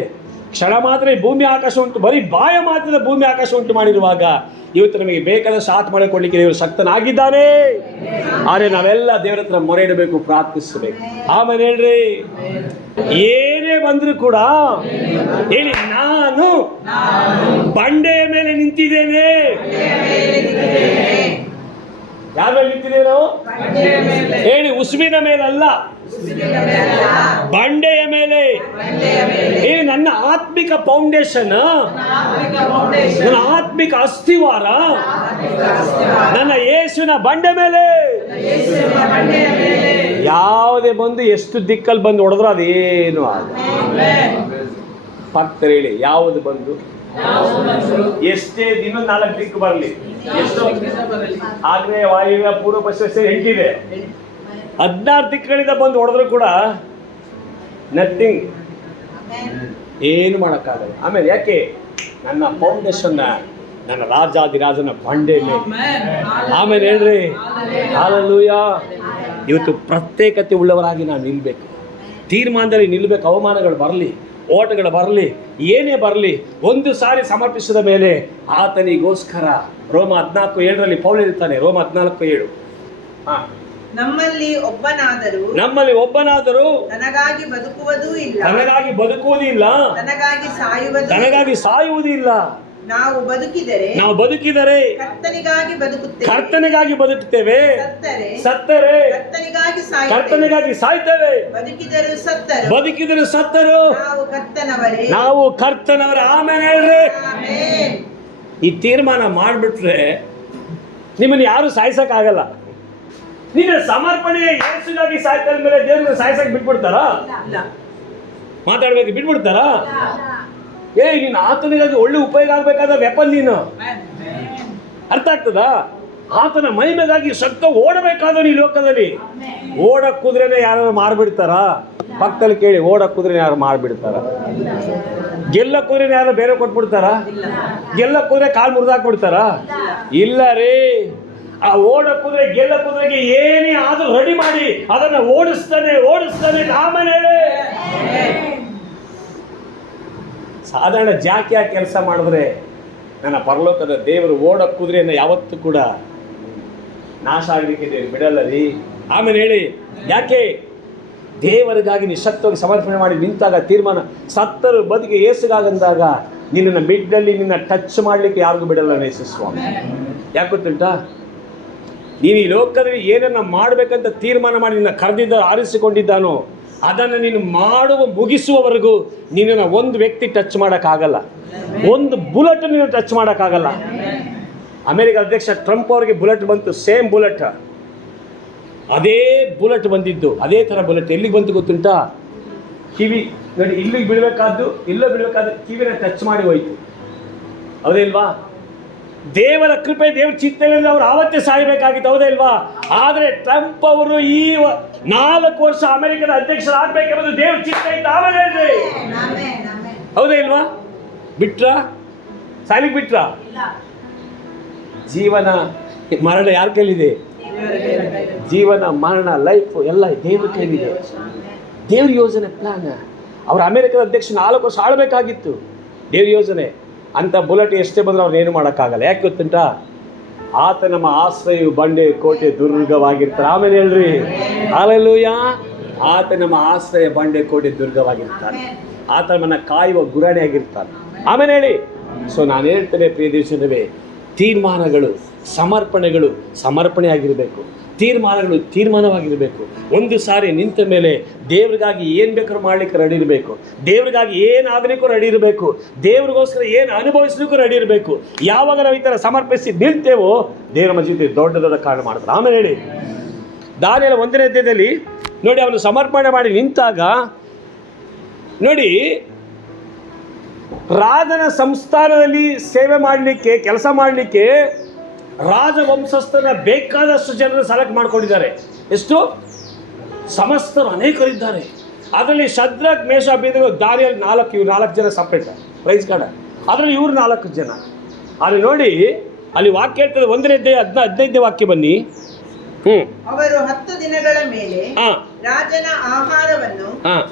ಕ್ಷಣ ಮಾತ್ರ ಭೂಮಿ ಆಕಾಶ ಉಂಟು, ಬರೀ ಬಾಯ ಮಾತ್ರ ಭೂಮಿ ಆಕಾಶ ಉಂಟು ಮಾಡಿರುವಾಗ ಇವತ್ತು ನಮಗೆ ಬೇಕಾದ ಸಾಥ್ ಮಾಡಿಕೊಳ್ಳಿಕ್ಕೆ ದೇವರು ಶಕ್ತನಾಗಿದ್ದಾನೆ. ಆದರೆ ನಾವೆಲ್ಲ ದೇವರ ಹತ್ರ ಮೊರೆ ಇಡಬೇಕು, ಪ್ರಾರ್ಥಿಸಬೇಕು. ಆಮೇಲೆ ಹೇಳ್ರಿ, ಏನೇ ಬಂದರೂ ಕೂಡ ಹೇಳಿ, ನಾನು ಬಂಡೆಯ ಮೇಲೆ ನಿಂತಿದ್ದೇನೆ. ಯಾರ ಮೇಲೆ ನಿಂತಿದ್ದೇವೆ ನಾವು? ಹೇಳಿ, ಉಸುಬಿನ ಮೇಲಲ್ಲ, ಬಂಡೆಯ ಮೇಲೆ. ಹೇಳಿ, ನನ್ನ ಆತ್ಮಿಕ ಫೌಂಡೇಶನ್, ನನ್ನ ಆತ್ಮಿಕ ಅಸ್ಥಿವಾರ ನನ್ನ ಯೇಸುವಿನ ಬಂಡೆ ಮೇಲೆ. ಯಾವುದೇ ಬಂದು ಎಷ್ಟು ದಿಕ್ಕಲ್ಲಿ ಬಂದು ಹೊಡೆದ್ರು ಅದೇನು ಆಗ. ಭಕ್ತರು ಹೇಳಿ, ಯಾವುದು ಬಂದು ಎಷ್ಟೇ ದಿನ 4 ದಿಕ್ಕು ಬರಲಿ, ಎಷ್ಟು ಆಗ್ನೇಯ ವಾಯುವ್ಯ ಪೂರ್ವ ಪಶ್ಚಿಮ ಹೆಂಗಿದೆ 16 ದಿಕ್ಕುಗಳಿಂದ ಬಂದು ಹೊಡೆದ್ರು ಕೂಡ ನಥಿಂಗ್, ಏನು ಮಾಡೋಕ್ಕಾಗಲ್ಲ. ಆಮೇಲೆ ಯಾಕೆ? ನನ್ನ ಫೌಂಡೇಶನ್ ನನ್ನ ರಾಜಾದಿರಾಜನ ಬಂಡೆ ಮೇಲೆ. ಆಮೇಲೆ ಹೇಳ್ರಿ ಹಲ್ಲೆಲೂಯಾ. ಇವತ್ತು ಪ್ರತ್ಯೇಕತೆ ಉಳ್ಳವರಾಗಿ ನಾವು ನಿಲ್ಬೇಕು, ತೀರ್ಮಾನದಲ್ಲಿ ನಿಲ್ಬೇಕು. ಅವಮಾನಗಳು ಬರಲಿ, ಓಟಗಳು ಬರಲಿ, ಏನೇ ಬರಲಿ, ಒಂದು ಸಾರಿ ಸಮರ್ಪಿಸಿದ ಮೇಲೆ ಆತನಿಗೋಸ್ಕರ. ರೋಮ 14:7 ಪೌಲ ಇರ್ತಾನೆ. ರೋಮ 14:7. ನಮ್ಮಲ್ಲಿ ಒಬ್ಬನಾದರೂ ನನಗಾಗಿ ಬದುಕುವುದೂ ಇಲ್ಲ, ನನಗಾಗಿ ಸಾಯುವುದೂ ಇಲ್ಲ. ನಾವು ಬದುಕಿದರೆ ಕರ್ತನಿಗಾಗಿ ಬದುಕುತ್ತೇವೆ, ಸತ್ತರೆ ಕರ್ತನಿಗಾಗಿ ಸಾಯ್ತೇವೆ. ಬದುಕಿದರೂ ಸತ್ತರು ನಾವು ಕರ್ತನವರೇ. ಆಮೇಲೆ ಹೇಳ್ರಿ, ಈ ತೀರ್ಮಾನ ಮಾಡಿಬಿಟ್ರೆ ನಿಮ್ಮನ್ನು ಯಾರು ಸಾಯಿಸಕ್ಕಾಗಲ್ಲ. ನಿನ್ನ ಸಮರ್ಪಣೆ ಯೇಸುಗಾಗಿ ಸಾಯ್ತಾರೆ ಮೇಲೆ ದೇವ್ರನ್ನ ಸಾಯಿಸಕ್ಕೆ ಬಿಟ್ಬಿಡ್ತಾರ? ಮಾತಾಡ್ಬೇಕು ಬಿಟ್ಬಿಡ್ತಾರ? ನೀನು ಆತನಿಗಾಗಿ ಒಳ್ಳೆ ಉಪಯೋಗ ಆಗ್ಬೇಕಾದ ವೆಪನ್ ನೀನು. ಅರ್ಥ ಆಗ್ತದ? ಆತನ ಮಹಿಮೆಗಾಗಿ ಸತ್ತ ಓಡಬೇಕಾದ ಈ ಲೋಕದಲ್ಲಿ. ಓಡ ಕುದುರೆನೇ ಯಾರು ಮಾರ್ಬಿಡ್ತಾರ? ಪಕ್ಕದಲ್ಲಿ ಕೇಳಿ, ಓಡ ಕುದುರೆ ಯಾರು ಮಾರ್ಬಿಡ್ತಾರ? ಗೆಲ್ಲ ಕುದುರೆ ಯಾರು ಬೇರೆ ಕೊಟ್ಬಿಡ್ತಾರ? ಗೆಲ್ಲ ಕುದುರೆ ಕಾಲು ಮುರಿದಾಕ್ಬಿಡ್ತಾರ? ಇಲ್ಲ ರೀ. ಆ ಓಡ ಕುದುರೆ ಗೆಲ್ಲ ಕುದುರೆಗೆ ಏನೇ ಆದ್ರೂ ರೆಡಿ ಮಾಡಿ ಅದನ್ನ ಓಡಿಸ್ತಾನೆ. ಆಮೇಲೆ ಸಾಧಾರಣ ಜಾಕಿಯ ಕೆಲಸ ಮಾಡಿದ್ರೆ ನನ್ನ ಪರಲೋಕದ ದೇವರು ಓಡ ಕುದುರೆಯನ್ನು ಯಾವತ್ತೂ ಕೂಡ ನಾಶ ಆಗಲಿಕ್ಕೆ ಬಿಡಲ್ಲ ರೀ. ಆಮೇಲೆ ಹೇಳಿ, ಯಾಕೆ? ದೇವರಿಗಾಗಿ ನಿಶಕ್ತವಾಗಿ ಸಮರ್ಪಣೆ ಮಾಡಿ ನಿಂತಾಗ ತೀರ್ಮಾನ. ಸತ್ತರು ಬದುಕಿ ಏಸುಗಾಗಂದಾಗ ನಿನ್ನನ್ನು ಮಿಡ್ಡಲ್ಲಿ ನಿನ್ನ ಟಚ್ ಮಾಡಲಿಕ್ಕೆ ಯಾರಿಗೂ ಬಿಡಲ್ಲ ಯೇಸು ಸ್ವಾಮಿ. ಯಾಕೆ ಗೊತ್ತುಂಟಾ? ನೀನು ಈ ಲೋಕದಲ್ಲಿ ಏನನ್ನ ಮಾಡಬೇಕಂತ ತೀರ್ಮಾನ ಮಾಡಿ ನಿನ್ನ ಕರೆದಿದ್ದ ಆರಿಸಿಕೊಂಡಿದ್ದಾನೋ ಅದನ್ನು ನೀನು ಮುಗಿಸುವವರೆಗೂ ನಿನ್ನನ್ನು ಒಂದು ವ್ಯಕ್ತಿ ಟಚ್ ಮಾಡೋಕ್ಕಾಗಲ್ಲ, ಒಂದು ಬುಲೆಟ್ ನೀನು ಟಚ್ ಮಾಡೋಕ್ಕಾಗಲ್ಲ. ಅಮೆರಿಕ ಅಧ್ಯಕ್ಷ ಟ್ರಂಪ್ ಅವರಿಗೆ ಬುಲೆಟ್ ಬಂತು, ಸೇಮ್ ಬುಲೆಟ್, ಅದೇ ಬುಲೆಟ್ ಬಂದಿದ್ದು, ಅದೇ ಥರ ಬುಲೆಟ್ ಎಲ್ಲಿಗೆ ಬಂತು ಗೊತ್ತುಂಟಾ? ಕಿವಿ ನೋಡಿ, ಇಲ್ಲಿಗೆ ಬೀಳಬೇಕಾದ್ದು, ಇಲ್ಲೋ ಬಿಡಬೇಕಾದ್ದು ಕಿವಿನ ಟಚ್ ಮಾಡಿ ಹೋಯ್ತು. ಹೌದೇ ಇಲ್ವಾ? ದೇವರ ಕೃಪೆ, ದೇವರ ಚಿತ್ತದಿಂದ ಅವರು ಆವತ್ತೇ ಸಾಯಬೇಕಾಗಿತ್ತು. ಹೌದೇ ಇಲ್ವಾ? ಆದರೆ ಟ್ರಂಪ್ ಅವರು ಈ 4 ವರ್ಷ ಅಮೆರಿಕದ ಅಧ್ಯಕ್ಷರಾಗಬೇಕೆಂಬುದು ದೇವ್ರ ಚಿತ್ತ ಇತ್ತು. ಆಮೇಲೆ ಹೇಳ್ರಿ, ಹೌದೇ ಇಲ್ವಾ? ಬಿಟ್ರ? ಸಾಲಿಗೆ ಬಿಟ್ರ? ಜೀವನ ಮರಣ ಯಾರ ಕೈಲಿದೆ? ಜೀವನ ಮರಣ ಲೈಫ್ ಎಲ್ಲ ದೇವ್ರ ಕೈಲಿದೆ. ದೇವ್ರ ಯೋಜನೆ ಪ್ಲಾನ್. ಅವ್ರ ಅಮೆರಿಕದ ಅಧ್ಯಕ್ಷ 4 ವರ್ಷ ಆಳ್ಬೇಕಾಗಿತ್ತು. ದೇವ್ರ ಯೋಜನೆ. ಅಂತ ಬುಲೆಟ್ ಎಷ್ಟೇ ಬಂದ್ರೆ ಅವ್ರನ್ನೇನು ಮಾಡೋಕ್ಕಾಗಲ್ಲ. ಯಾಕೆ ಗೊತ್ತುಂಟಾ? ಆತ ನಮ್ಮ ಆಶ್ರಯ, ಬಂಡೆ, ಕೋಟೆ, ದುರ್ಗವಾಗಿರ್ತಾರೆ. ಆಮೇಲೆ ಹೇಳ್ರಿ ಹಲ್ಲೆಲೂಯಾ. ಆತ ನಮ್ಮ ಆಶ್ರಯ, ಬಂಡೆ, ಕೋಟೆ, ದುರ್ಗವಾಗಿರ್ತಾನೆ. ಆತ ನಮ್ಮನ್ನು ಕಾಯುವ ಗುರಾಣಿ ಆಗಿರ್ತಾನೆ. ಆಮೇಲೆ ಹೇಳಿ. ಸೊ ನಾನು ಹೇಳ್ತೇನೆ ಪ್ರಿಯ ದೇಶದವೇ, ತೀರ್ಮಾನಗಳು, ಸಮರ್ಪಣೆಗಳು ಸಮರ್ಪಣೆ ಆಗಿರಬೇಕು, ತೀರ್ಮಾನಗಳು ತೀರ್ಮಾನವಾಗಿರಬೇಕು. ಒಂದು ಸಾರಿ ನಿಂತ ಮೇಲೆ ದೇವ್ರಿಗಾಗಿ ಏನು ಬೇಕಾದ್ರೂ ಮಾಡಲಿಕ್ಕೆ ರೆಡಿ ಇರಬೇಕು, ದೇವ್ರಿಗಾಗಿ ಏನಾಗಲಿಕ್ಕೂ ರೆಡಿ ಇರಬೇಕು, ದೇವ್ರಿಗೋಸ್ಕರ ಏನು ಅನುಭವಿಸ್ಲಿಕ್ಕೂ ರೆಡಿ ಇರಬೇಕು. ಯಾವಾಗ ನಾವು ಈ ಥರ ಸಮರ್ಪಿಸಿ ನಿಲ್ತೇವೋ ದೇವರ ನಮ್ಮ ಜೊತೆ ದೊಡ್ಡ ದೊಡ್ಡ ಕಾರಣ ಮಾಡ್ತಾರೆ. ಆಮೇಲೆ ಹೇಳಿ, ದಾನಿಯೇಲ 1ನೇ ಅಧ್ಯಾಯದಲ್ಲಿ ನೋಡಿ, ಅವನು ಸಮರ್ಪಣೆ ಮಾಡಿ ನಿಂತಾಗ ನೋಡಿ, ರಾಜನ ಸಂಸ್ಥಾನದಲ್ಲಿ ಸೇವೆ ಮಾಡಲಿಕ್ಕೆ, ಕೆಲಸ ಮಾಡಲಿಕ್ಕೆ ರಾಜವಂಶಸ್ಥನ ಬೇಕಾದಷ್ಟು ಜನರು ಸೆಲೆಕ್ಟ್ ಮಾಡ್ಕೊಂಡಿದ್ದಾರೆ. ಎಷ್ಟು? ಸಮಸ್ತರು ಅನೇಕರಿದ್ದಾರೆ. ಅದರಲ್ಲಿ ಶದ್ರಕ್, ಮೇಷ, ಅಬೇದ್ನೆಗೋ, ದಾನಿಯೇಲ 4 ಜನ ಸಪ್ರೇಟ್ ಪ್ರೈಸ್ ಕಾರ್ಡ್. ಅದರಲ್ಲಿ ಇವರು 4 ಜನ. ಅಲ್ಲಿ ನೋಡಿ, ಅಲ್ಲಿ ವಾಕ್ಯ ಹೇಳ್ತದೆ, 1ನೇ ಅಧ್ಯಾಯ 15ನೇ ವಾಕ್ಯ ಬನ್ನಿ. ಅವರು 10 ದಿನಗಳ ಮೇಲೆ ರಾಜನ ಆಹಾರವನ್ನು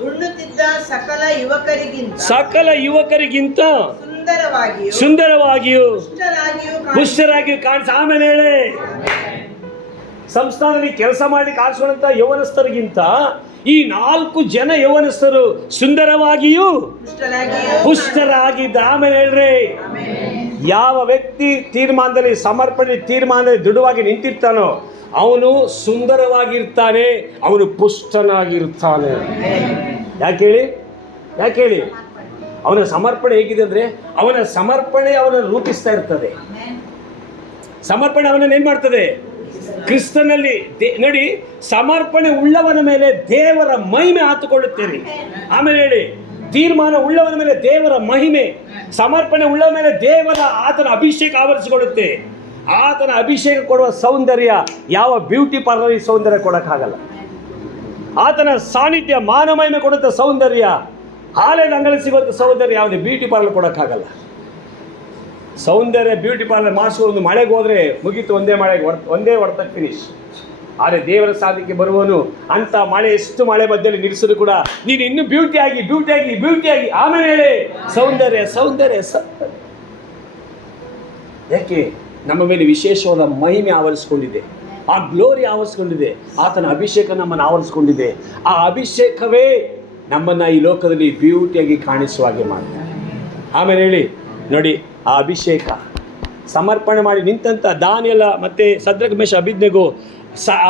ಉಣ್ಣುತ್ತಿದ್ದ ಸಕಲ ಯುವಕರಿಗಿಂತ ಸುಂದರವಾಗಿಯೂ ಪುಷ್ಟರಾಗಿಯೂ ಕಾಣಿಸ. ಆಮೇಲೆ ಹೇಳಿ, ಸಂಸ್ಥಾನದಲ್ಲಿ ಕೆಲಸ ಮಾಡಿ ಕಾಣಿಸ್ಕೊಂಡಂತ ಯೌವನಸ್ಥರಿಗಿಂತ ಈ 4 ಜನ ಯೌವನಸ್ಥರು ಸುಂದರವಾಗಿಯೂ ಪುಷ್ಟರಾಗಿದ್ದ. ಆಮೇಲೆ ಹೇಳ್ರಿ, ಯಾವ ವ್ಯಕ್ತಿ ತೀರ್ಮಾನದಲ್ಲಿ, ಸಮರ್ಪಣೆ ತೀರ್ಮಾನದಲ್ಲಿ ದೃಢವಾಗಿ ನಿಂತಿರ್ತಾನೋ ಅವನು ಸುಂದರವಾಗಿರ್ತಾನೆ, ಅವನು ಪುಷ್ಟನಾಗಿರ್ತಾನೆ. ಯಾಕೆ ಹೇಳಿ? ಅವನ ಸಮರ್ಪಣೆ ಹೇಗಿದೆ ಅಂದರೆ, ಅವನ ಸಮರ್ಪಣೆ ಅವನನ್ನು ರೂಪಿಸ್ತಾ ಇರ್ತದೆ. ಸಮರ್ಪಣೆ ಅವನನ್ನು ಏನು ಮಾಡ್ತದೆ? ಕ್ರಿಸ್ತನಲ್ಲಿ ನೋಡಿ, ಸಮರ್ಪಣೆ ಉಳ್ಳವನ ಮೇಲೆ ದೇವರ ಮಹಿಮೆ ಹಾತುಕೊಳ್ಳುತ್ತೇನೆ. ಆಮೇಲೆ ಹೇಳಿ, ತೀರ್ಮಾನ ಉಳ್ಳವನ ಮೇಲೆ ದೇವರ ಮಹಿಮೆ, ಸಮರ್ಪಣೆ ಉಳ್ಳವ ಮೇಲೆ ಆತನ ಅಭಿಷೇಕ ಆವರಿಸಿಕೊಳ್ಳುತ್ತೆ. ಆತನ ಅಭಿಷೇಕ ಕೊಡುವ ಸೌಂದರ್ಯ ಯಾವ ಬ್ಯೂಟಿ ಪಾರ್ಲರ್ ಸೌಂದರ್ಯ ಕೊಡೋಕ್ಕಾಗಲ್ಲ. ಆತನ ಸಾನ್ನಿಧ್ಯ ಮಾನಮಹಿಮೆ ಕೊಡುತ್ತ ಸೌಂದರ್ಯ, ಹಾಲೆದ ಅಂಗಡಿ ಸಿಗುವಂಥ ಸೌಂದರ್ಯ ಯಾವುದೇ ಬ್ಯೂಟಿ ಪಾರ್ಲರ್ ಕೊಡೋಕ್ಕಾಗಲ್ಲ. ಸೌಂದರ್ಯ ಬ್ಯೂಟಿ ಪಾರ್ಲರ್ ಮಾಡಿಸೋ ಒಂದು ಮಳೆಗೆ ಹೋದರೆ ಮುಗೀತು, ಒಂದೇ ಹೊಡೆತ ಫಿನಿಶ್. ಆದರೆ ದೇವರ ಸಾಧಕ್ಕೆ ಬರುವನು ಅಂಥ ಮಳೆ, ಎಷ್ಟು ಮಳೆ ಮಧ್ಯದಲ್ಲಿ ನಿಲ್ಲಿಸಿದ್ರು ಕೂಡ ನೀನು ಇನ್ನೂ ಬ್ಯೂಟಿಯಾಗಿ ಆಮೇಲೆ ಹೇಳಿ ಸೌಂದರ್ಯ. ಯಾಕೆ? ನಮ್ಮ ಮೇಲೆ ವಿಶೇಷವಾದ ಮಹಿಮೆ ಆವರಿಸಿಕೊಂಡಿದೆ, ಆ ಗ್ಲೋರಿ ಆವರಿಸಿಕೊಂಡಿದೆ, ಆತನ ಅಭಿಷೇಕ ನಮ್ಮನ್ನು ಆವರಿಸಿಕೊಂಡಿದೆ. ಆ ಅಭಿಷೇಕವೇ ನಮ್ಮನ್ನು ಈ ಲೋಕದಲ್ಲಿ ಬ್ಯೂಟಿಯಾಗಿ ಕಾಣಿಸುವ ಹಾಗೆ ಮಾಡ್ತಾರೆ. ಆಮೇಲೆ ಹೇಳಿ ನೋಡಿ, ಆ ಅಭಿಷೇಕ ಸಮರ್ಪಣೆ ಮಾಡಿ ನಿಂತಂಥ ದಾನಿಯೇಲ ಮತ್ತು ಶದ್ರಕ್ ಮೇಷ ಅಬೇದ್ನೆಗೋ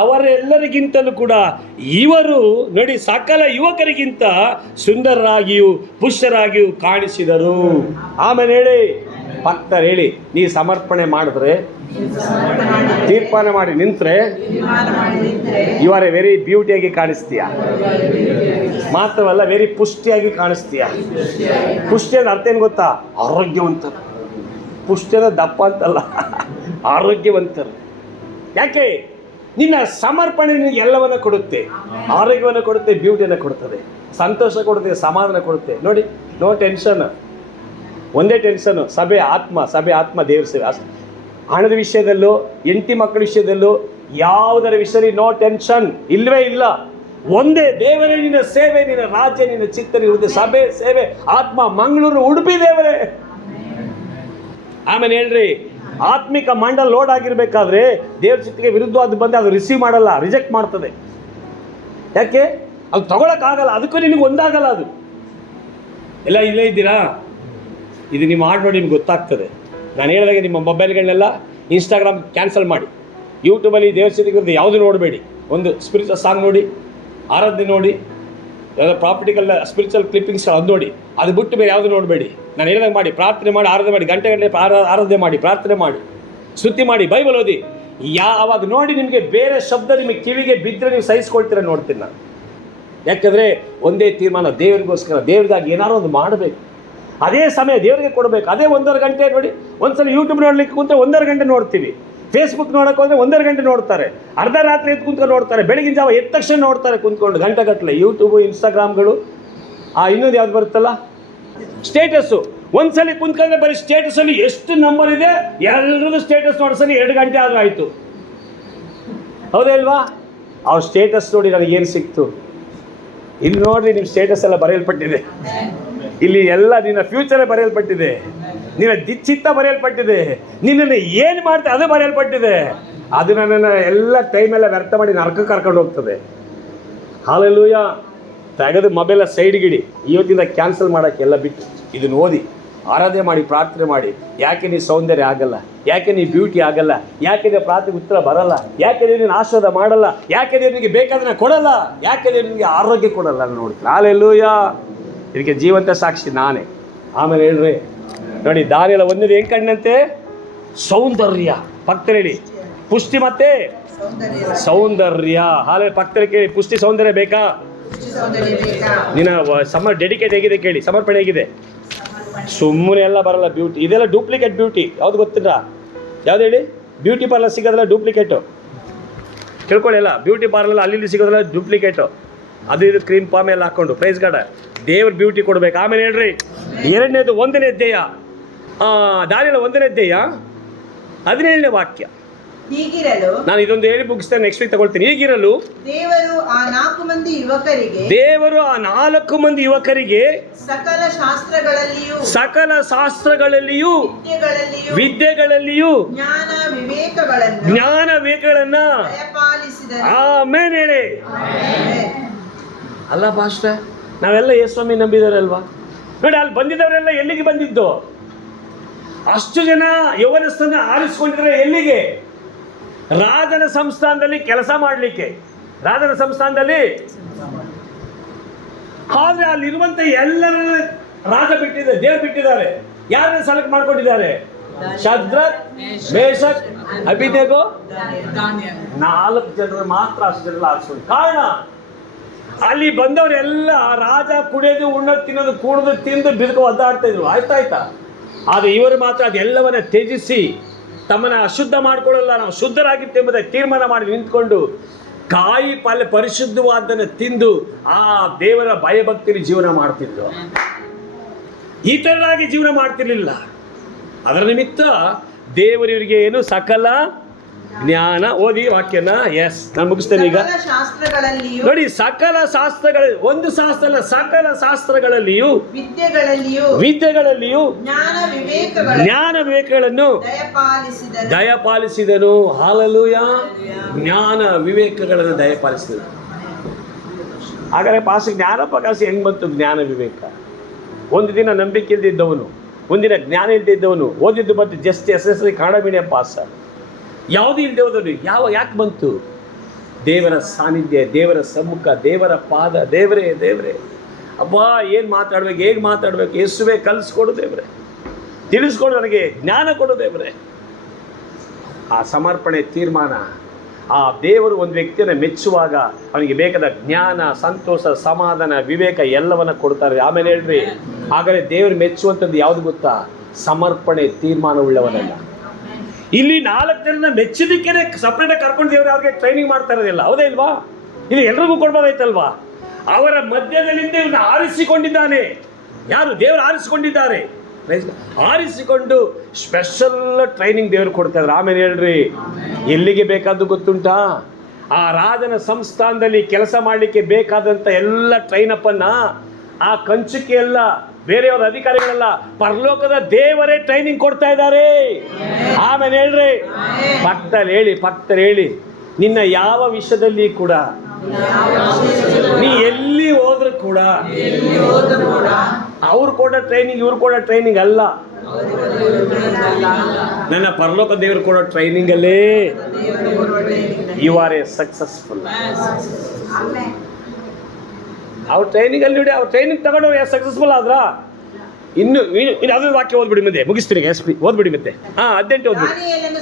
ಅವರೆಲ್ಲರಿಗಿಂತಲೂ ಕೂಡ ಇವರು ನೋಡಿ ಸಕಲ ಯುವಕರಿಗಿಂತ ಸುಂದರರಾಗಿಯೂ ಪುಷ್ಟರಾಗಿಯೂ ಕಾಣಿಸಿದರು. ಆಮೇಲೆ ಹೇಳಿ, ಭಕ್ತರು ಹೇಳಿ, ನೀ ಸಮರ್ಪಣೆ ಮಾಡಿದ್ರೆ, ತೀರ್ಮಾನ ಮಾಡಿ ನಿಂತರೆ ಇವರೇ ವೆರಿ ಬ್ಯೂಟಿಯಾಗಿ ಕಾಣಿಸ್ತೀಯ. ಮಾತ್ರವಲ್ಲ, ವೆರಿ ಪುಷ್ಟಿಯಾಗಿ ಕಾಣಿಸ್ತೀಯ. ಪುಷ್ಟಿ ಅಂದ್ರೆ ಅರ್ಥ ಏನು ಗೊತ್ತಾ? ಆರೋಗ್ಯವಂತರು. ಪುಷ್ಟಿ ಅಂದ್ರೆ ದಪ್ಪ ಅಂತಲ್ಲ, ಆರೋಗ್ಯವಂತರು. ಯಾಕೆ? ನಿನ್ನ ಸಮರ್ಪಣೆ ನಿನಗೆ ಎಲ್ಲವನ್ನ ಕೊಡುತ್ತೆ. ಆರೋಗ್ಯವನ್ನು ಕೊಡುತ್ತೆ, ಬ್ಯೂಟಿಯನ್ನು ಕೊಡುತ್ತದೆ, ಸಂತೋಷ ಕೊಡುತ್ತೆ, ಸಮಾಧಾನ ಕೊಡುತ್ತೆ. ನೋಡಿ, ನೋ ಟೆನ್ಷನ್. ಒಂದೇ ಟೆನ್ಷನ್ನು, ಸಭೆ ಆತ್ಮ ದೇವ್ರ ಸೇವೆ. ಹಣದ ವಿಷಯದಲ್ಲೂ, ಹೆಂಡತಿ ಮಕ್ಕಳ ವಿಷಯದಲ್ಲೂ, ಯಾವುದರ ವಿಷಯದಲ್ಲಿ ನೋ ಟೆನ್ಷನ್ ಇಲ್ಲವೇ ಇಲ್ಲ. ಒಂದೇ ದೇವರೇ ನಿನ್ನ ಸೇವೆ, ನಿನ್ನ ರಾಜ್ಯ, ನಿನ್ನ ಚಿತ್ತ, ನಿನ್ನ ಸಭೆ ಸೇವೆ, ಆತ್ಮ, ಮಂಗಳೂರು, ಉಡುಪಿ ದೇವರೇ. ಆಮೇಲೆ ಹೇಳ್ರಿ, ಆತ್ಮಿಕ ಮಂಡಲ ಲೋಡ್ ಆಗಿರ್ಬೇಕಾದ್ರೆ ದೇವ್ರ ಚಿತ್ತಿಗೆ ವಿರುದ್ಧವಾದ ಬಂದು ಅದು ರಿಸೀವ್ ಮಾಡಲ್ಲ, ರಿಜೆಕ್ಟ್ ಮಾಡ್ತದೆ. ಯಾಕೆ? ಅದು ತಗೊಳಕ್ಕಾಗಲ್ಲ, ಅದಕ್ಕೂ ನಿಮಗೆ ಒಂದಾಗಲ್ಲ. ಅದು ಎಲ್ಲ ಇಲ್ಲೇ ಇದ್ದೀರಾ? ಇದು ನಿಮ್ಮ ಹಾಡು ನೋಡಿ ನಿಮ್ಗೆ ಗೊತ್ತಾಗ್ತದೆ. ನಾನು ಹೇಳಿದಾಗ ನಿಮ್ಮ ಮೊಬೈಲ್ಗಳನ್ನೆಲ್ಲ ಇನ್ಸ್ಟಾಗ್ರಾಮ್ ಕ್ಯಾನ್ಸಲ್ ಮಾಡಿ, ಯೂಟ್ಯೂಬಲ್ಲಿ ದೇವ್ರ ಚಿತ್ತಿಗೆ ಯಾವುದು ನೋಡಬೇಡಿ. ಒಂದು ಸ್ಪಿರಿಚುವಲ್ ಸಾಂಗ್ ನೋಡಿ, ಆರಾಧನೆ ನೋಡಿ, ಯಾವುದೋ ಪ್ರಾಪರ್ಟಿಕಲ್ ಸ್ಪಿರಿಚುವಲ್ ಕ್ಲಿಪ್ಪಿಂಗ್ಸ್ ಅದು ನೋಡಿ. ಅದು ಬಿಟ್ಟು ಬೇರೆ ಯಾವುದು ನೋಡಬೇಡಿ. ನಾನು ಹೇಳಿದಾಗ ಮಾಡಿ, ಪ್ರಾರ್ಥನೆ ಮಾಡಿ, ಆರಾಧನೆ ಮಾಡಿ, ಗಂಟೆ ಆರಾಧನೆ ಮಾಡಿ, ಪ್ರಾರ್ಥನೆ ಮಾಡಿ, ಸ್ತುತಿ ಮಾಡಿ, ಬೈಬಲ್ ಓದಿ. ಯಾವಾಗ ನೋಡಿ ನಿಮಗೆ ಬೇರೆ ಶಬ್ದ ನಿಮಗೆ ಕಿವಿಗೆ ಬಿದ್ದರೆ ನೀವು ಸಹಿಸ್ಕೊಳ್ತೀರ ನೋಡ್ತೀನಿ ನಾನು. ಯಾಕೆಂದರೆ ಒಂದೇ ತೀರ್ಮಾನ, ದೇವರಿಗೋಸ್ಕರ, ದೇವ್ರಿಗಾಗಿ ಏನಾದ್ರು ಒಂದು ಮಾಡಬೇಕು. ಅದೇ ಸಮಯ ದೇವರಿಗೆ ಕೊಡಬೇಕು. ಅದೇ 1.5 ಗಂಟೆ ನೋಡಿ. ಒಂದ್ಸಲ ಯೂಟ್ಯೂಬ್ ನೋಡ್ಲಿಕ್ಕೆ ಕುಂತ್ರೆ 1.5 ಗಂಟೆ ನೋಡ್ತೀವಿ. ಫೇಸ್ಬುಕ್ ನೋಡೋಕೆ ಹೋದರೆ 1.5 ಗಂಟೆ ನೋಡ್ತಾರೆ. ಅರ್ಧ ರಾತ್ರಿ ಎದ್ದು ಕುಂತ್ಕೊಂಡು ನೋಡ್ತಾರೆ. ಬೆಳಗಿನ ಜಾವ ಎದ್ದ ತಕ್ಷಣ ನೋಡ್ತಾರೆ ಕುಂತ್ಕೊಂಡು ಗಂಟೆಗಟ್ಟಲೆ. ಯೂಟ್ಯೂಬು, ಇನ್ಸ್ಟಾಗ್ರಾಮ್ಗಳು, ಇನ್ನೊಂದು ಯಾವ್ದು ಬರುತ್ತಲ್ಲ ಸ್ಟೇಟಸ್ಸು. ಒಂದ್ಸಲಿ ಕುಂತ್ಕೊಂಡ್ರೆ ಬರೀ ಸ್ಟೇಟಸಲ್ಲಿ ಎಷ್ಟು ನಂಬರ್ ಇದೆ ಎಲ್ಲರದ್ದು ಸ್ಟೇಟಸ್ ನೋಡ್ಸಲಿ 2 ಗಂಟೆ ಆದರೂ ಆಯಿತು. ಹೌದೇ ಅಲ್ವಾ? ಅವ್ರ ಸ್ಟೇಟಸ್ ನೋಡಿ ನನಗೇನು ಸಿಕ್ತು. ಇಲ್ಲಿ ನೋಡ್ರಿ, ನಿಮ್ಮ ಸ್ಟೇಟಸ್ ಎಲ್ಲ ಬರೆಯಲ್ಪಟ್ಟಿದೆ. ಇಲ್ಲಿ ಎಲ್ಲ ನಿನ್ನ ಫ್ಯೂಚರೇ ಬರೆಯಲ್ಪಟ್ಟಿದೆ, ನಿನ್ನ ಚಿತ್ತ ಬರೆಯಲ್ಪಟ್ಟಿದೆ, ನಿನ್ನನ್ನು ಏನು ಮಾಡ್ತಾರೆ ಅದು ಬರೆಯಲ್ಪಟ್ಟಿದೆ. ಅದು ನನ್ನನ್ನು ಎಲ್ಲ ಟೈಮೆಲ್ಲ ವ್ಯರ್ಥ ಮಾಡಿ ನರಕಕ್ಕೆ ಕರ್ಕೊಂಡು ಹೋಗ್ತದೆ. ಹಾಲೆಲೂಯ. ತೆಗೆದು ಮೊಬೈಲ ಸೈಡ್ಗಿಡಿ, ಇವತ್ತಿಂದ ಕ್ಯಾನ್ಸಲ್ ಮಾಡೋಕ್ಕೆ ಎಲ್ಲ ಬಿಟ್ಟು ಇದನ್ನು ಓದಿ, ಆರಾಧನೆ ಮಾಡಿ, ಪ್ರಾರ್ಥನೆ ಮಾಡಿ. ಯಾಕೆ ನೀ ಸೌಂದರ್ಯ ಆಗಲ್ಲ? ಯಾಕೆ ನೀ ಬ್ಯೂಟಿ ಆಗಲ್ಲ? ಯಾಕೆ ನೀನು ಪ್ರಾರ್ಥನೆ ಉತ್ತರ ಬರಲ್ಲ? ಯಾಕೆ ನೀನು ಆಶೀರ್ವಾದ ಮಾಡಲ್ಲ? ಯಾಕೆ ನಿನಗೆ ಬೇಕಾದ್ರೆ ಕೊಡಲ್ಲ? ಯಾಕೆ ನಿನಗೆ ಆರೋಗ್ಯ ಕೊಡಲ್ಲ? ನೋಡ್ತೀನಿ. ಹಾಲೆಲೂಯ. ಇದಕ್ಕೆ ಜೀವಂತ ಸಾಕ್ಷಿ ನಾನೇ. ಆಮೇಲೆ ಹೇಳ್ರಿ ನೋಡಿ, ದಾರಿಯೆಲ್ಲ ಒಂದೇ ಏನು ಕಂಡಂತೆ? ಸೌಂದರ್ಯ. ಭಕ್ತರು ಹೇಳಿ, ಪುಷ್ಟಿ ಮತ್ತೆ ಸೌಂದರ್ಯ. ಹಾಲೆ ಭಕ್ತರು ಕೇಳಿ, ಪುಷ್ಟಿ ಸೌಂದರ್ಯ ಬೇಕಾ? ನಿನ್ನ ಡೆಡಿಕೇಟ್ ಹೇಗಿದೆ ಕೇಳಿ, ಸಮರ್ಪಣೆ ಹೇಗಿದೆ? ಸುಮ್ಮನೆ ಎಲ್ಲ ಬರಲ್ಲ ಬ್ಯೂಟಿ. ಇದೆಲ್ಲ ಡೂಪ್ಲಿಕೇಟ್ ಬ್ಯೂಟಿ. ಯಾವ್ದು ಗೊತ್ತಿಲ್ಲ? ಯಾವ್ದು ಹೇಳಿ? ಬ್ಯೂಟಿ ಪಾರ್ಲರ್ ಸಿಗೋದಲ್ಲ ಡೂಪ್ಲಿಕೇಟು. ಕೇಳ್ಕೊಳ್ಳಿ, ಎಲ್ಲ ಬ್ಯೂಟಿ ಪಾರ್ಲರ್ ಅಲ್ಲಿ ಸಿಗೋದಲ್ಲ ಡೂಪ್ಲಿಕೇಟು. ಅದು ಇದು ಕ್ರೀಮ್ ಪಾಮ್ ಎಲ್ಲ ಹಾಕ್ಕೊಂಡು ಪ್ರೈಸ್ ಗಾರ್ಡ ದೇವ್ರ ಬ್ಯೂಟಿ ಕೊಡ್ಬೇಕು. ಆಮೇಲೆ ಹೇಳ್ರಿ, ಎರಡನೇದು 1ನೇ ಅಧ್ಯಾಯ, ದಾರಿಯೆಲ್ಲ 1ನೇ ಅಧ್ಯಾಯ 17ನೇ ವಾಕ್ಯ. ಹೀಗಿರಲು, ನಾನು ಇದೊಂದು ಹೇಳಿ ಮುಗಿಸ್ತೇನೆ, ನೆಕ್ಸ್ಟ್ ವೀಕ್ ತಗೊಳ್ತೀನಿ. ಹೀಗಿರಲು ದೇವರು ಆ 4 ಮಂದಿ ಯುವಕರಿಗೆ ಸಕಲ ಶಾಸ್ತ್ರಗಳಲ್ಲಿಯೂ ವಿದ್ಯೆಗಳಲ್ಲಿಯೂ ಜ್ಞಾನ ವಿವೇಕಗಳನ್ನ ಆಮೇಲೆ ಹೇಳಿ. ಅಲ್ಲ ಪಾಸ್ಟ, ನಾವೆಲ್ಲ ಯೇಸುಸ್ವಾಮಿ ನಂಬಿದಾರಲ್ವಾ? ನೋಡಿ, ಅಲ್ಲಿ ಬಂದಿದ್ದವರೆಲ್ಲ ಎಲ್ಲಿಗೆ ಬಂದಿದ್ದು? ಅಷ್ಟು ಜನ ಯೌವನಸ್ಥನ ಆರಿಸ್ಕೊಂಡಿದ್ರೆ ಎಲ್ಲಿಗೆ? ರಾಜನ ಸಂಸ್ಥಾನದಲ್ಲಿ ಕೆಲಸ ಮಾಡಲಿಕ್ಕೆ, ರಾಜನ ಸಂಸ್ಥಾನದಲ್ಲಿ. ಆದ್ರೆ ಅಲ್ಲಿರುವಂತ ಎಲ್ಲರ ರಾಜ ಬಿಟ್ಟಿದ್ದಾರೆ, ದೇವರು ಬಿಟ್ಟಿದ್ದಾರೆ. ಯಾರನ್ನ ಸೆಲೆಕ್ಟ್ ಮಾಡ್ಕೊಂಡಿದ್ದಾರೆ? ಶದ್ರಕ್, ಮೇಷಕ್, ಅಬೇದ್ನೆಗೋ, 4 ಜನರು ಮಾತ್ರ ಅಷ್ಟು ಜನರು ಆರಿಸ್ಕೊಂಡು. ಕಾರಣ ಅಲ್ಲಿ ಬಂದವರೆಲ್ಲ ರಾಜ ಕುಡಿಯೋದು, ಉಣ್ಣೋದು, ತಿನ್ನೋದು, ಕೂಡೋದು, ತಿಂದು ಬಿರುಕು ಒದ್ದಾಡ್ತಾ ಇದ್ರು. ಆಯ್ತಾ? ಆದರೆ ಇವರು ಮಾತ್ರ ಅದೆಲ್ಲವನ್ನ ತ್ಯಜಿಸಿ ತಮ್ಮನ್ನ ಅಶುದ್ಧ ಮಾಡ್ಕೊಳ್ಳಲ್ಲ, ನಾವು ಶುದ್ಧರಾಗಿದ್ದೇವೆ ತೀರ್ಮಾನ ಮಾಡಿ ನಿಂತ್ಕೊಂಡು ಕಾಯಿ ಪಲ್ಯ ಪರಿಶುದ್ಧವಾದನ್ನು ತಿಂದು ಆ ದೇವರ ಭಯಭಕ್ತಿಯಲ್ಲಿ ಜೀವನ ಮಾಡ್ತಿದ್ರು. ಈ ಥರವಾಗಿ ಜೀವನ ಮಾಡ್ತಿರ್ಲಿಲ್ಲ. ಅದರ ನಿಮಿತ್ತ ದೇವರಿಗೆ ಏನು ಸಕಲ ಜ್ಞಾನ. ಓದಿ ವಾಕ್ಯನ. ಎಸ್, ನಾನು ಮುಗಿಸ್ತೇನೆ ಈಗ. ನೋಡಿ, ಸಕಲ ಶಾಸ್ತ್ರಗಳ, ಒಂದು ಶಾಸ್ತ್ರ ಅಲ್ಲ, ಸಕಲ ಶಾಸ್ತ್ರಗಳಲ್ಲಿಯೂ ವಿದ್ಯೆಗಳಲ್ಲಿಯೂ ಜ್ಞಾನ ವಿವೇಕಗಳನ್ನು ದಯಪಾಲಿಸಿದನು. ಹಾಲೆಲೂಯ. ಜ್ಞಾನ ವಿವೇಕಗಳನ್ನು ದಯಪಾಲಿಸಿದನು. ಹಾಗಾದ್ರೆ ಪಾಸ್ ಜ್ಞಾನ ಪ್ರಕಾಶ ಹೆಂಗ್ ಬಂತು? ಜ್ಞಾನ ವಿವೇಕ. ಒಂದು ದಿನ ನಂಬಿಕೆ ಇಲ್ದಿದ್ದವನು, ಒಂದಿನ ಜ್ಞಾನ ಇಲ್ದಿದ್ದವನು, ಓದಿದ್ದು ಬಂತು just SSLC Kannada medium pass. ಯಾವುದೂ ಇಲ್ಲದೆ ಹೋದವನು ಯಾಕೆ ಬಂತು? ದೇವರ ಸಾನ್ನಿಧ್ಯ, ದೇವರ ಸಮ್ಮುಖ, ದೇವರ ಪಾದ. ದೇವರೇ ಅಬ್ಬಾ, ಏನು ಮಾತಾಡ್ಬೇಕು, ಹೇಗೆ ಮಾತಾಡ್ಬೇಕು, ಯೇಸುವೆ ಕಲಿಸ್ಕೊಡು ದೇವರೇ, ತಿಳಿಸ್ಕೊಡು, ನನಗೆ ಜ್ಞಾನ ಕೊಡು ದೇವರೇ. ಆ ಸಮರ್ಪಣೆ ತೀರ್ಮಾನ, ಆ ದೇವರು ಒಂದು ವ್ಯಕ್ತಿಯನ್ನು ಮೆಚ್ಚುವಾಗ ಅವನಿಗೆ ಬೇಕಾದ ಜ್ಞಾನ, ಸಂತೋಷ, ಸಮಾಧಾನ, ವಿವೇಕ ಎಲ್ಲವನ್ನ ಕೊಡ್ತಾರೆ. ಆಮೇಲೆ ಹೇಳ್ರಿ, ಹಾಗಾದ್ರೆ ದೇವರು ಮೆಚ್ಚುವಂಥದ್ದು ಯಾವುದು ಗೊತ್ತಾ? ಸಮರ್ಪಣೆ ತೀರ್ಮಾನವುಳ್ಳವನಲ್ಲ. ಇಲ್ಲಿ 4 ಜನನ ಮೆಚ್ಚೋದಕ್ಕೇನೆ ಸಪ್ರೇಟಾಗಿ ಕರ್ಕೊಂಡು ದೇವರು ಅವ್ರಿಗೆ ಟ್ರೈನಿಂಗ್ ಮಾಡ್ತಾ ಇರೋದಿಲ್ಲ. ಹೌದೇ ಇಲ್ವಾ? ಇಲ್ಲಿ ಎಲ್ರಿಗೂ ಕೊಡ್ಬೋದಾಯ್ತಲ್ವಾ? ಅವರ ಮಧ್ಯದಲ್ಲಿಂದ ಇವನ್ನ ಆರಿಸಿಕೊಂಡಿದ್ದಾನೆ. ಯಾರು? ದೇವರು ಆರಿಸಿಕೊಂಡಿದ್ದಾರೆ. ಆರಿಸಿಕೊಂಡು ಸ್ಪೆಷಲ್ ಟ್ರೈನಿಂಗ್ ದೇವರು ಕೊಡ್ತಾ ಇದ್ದಾರೆ. ಆಮೇಲೆ ಹೇಳ್ರಿ, ಎಲ್ಲಿಗೆ ಬೇಕಾದ್ದು ಗೊತ್ತುಂಟಾ? ಆ ರಾಜನ ಸಂಸ್ಥಾನದಲ್ಲಿ ಕೆಲಸ ಮಾಡಲಿಕ್ಕೆ ಬೇಕಾದಂಥ ಎಲ್ಲ ಟ್ರೈನಪ್ಪನ್ನ ಆ ಕಂಚುಕಿ ಎಲ್ಲ, ಬೇರೆಯವರ ಅಧಿಕಾರಿಗಳೆಲ್ಲ, ಪರಲೋಕದ ದೇವರೇ ಟ್ರೈನಿಂಗ್ ಕೊಡ್ತಾ ಇದ್ದಾರೆ. ಆಮೇಲೆ ಹೇಳ್ರಿ, ಭಕ್ತರು ಹೇಳಿ, ನಿನ್ನ ಯಾವ ವಿಷಯದಲ್ಲಿ ಕೂಡ, ನೀ ಎಲ್ಲಿ ಹೋದ್ರು ಕೂಡ ಅವ್ರು ಕೊಡೋ ಟ್ರೈನಿಂಗ್, ಇವ್ರು ಕೊಡೋ ಟ್ರೈನಿಂಗ್ ಅಲ್ಲ, ನನ್ನ ಪರಲೋಕ ದೇವರು ಕೊಡೋ ಟ್ರೈನಿಂಗ್ ಅಲ್ಲೇ ಯು ಆರ್ ಎ ಸಕ್ಸಸ್ಫುಲ್. ಅವ್ರ ಟ್ರೈನಿಂಗ್ ಅಲ್ಲಿ ಅವ್ರ ಟ್ರೈನಿಂಗ್ ತಗೊಂಡು ಸಕ್ಸಸ್ಫುಲ್ ಆದ್ರ ಇನ್ನು ಅದು ವಾಕ್ಯ ಓದ್ಬಿಡಿ, ಮುಂದೆ ಮುಗಿಸ್ತೀನಿ. ಓದ್ಬಿಡಿ ಮತ್ತೆ. 18 ಓದ್ಬಿಡಿ.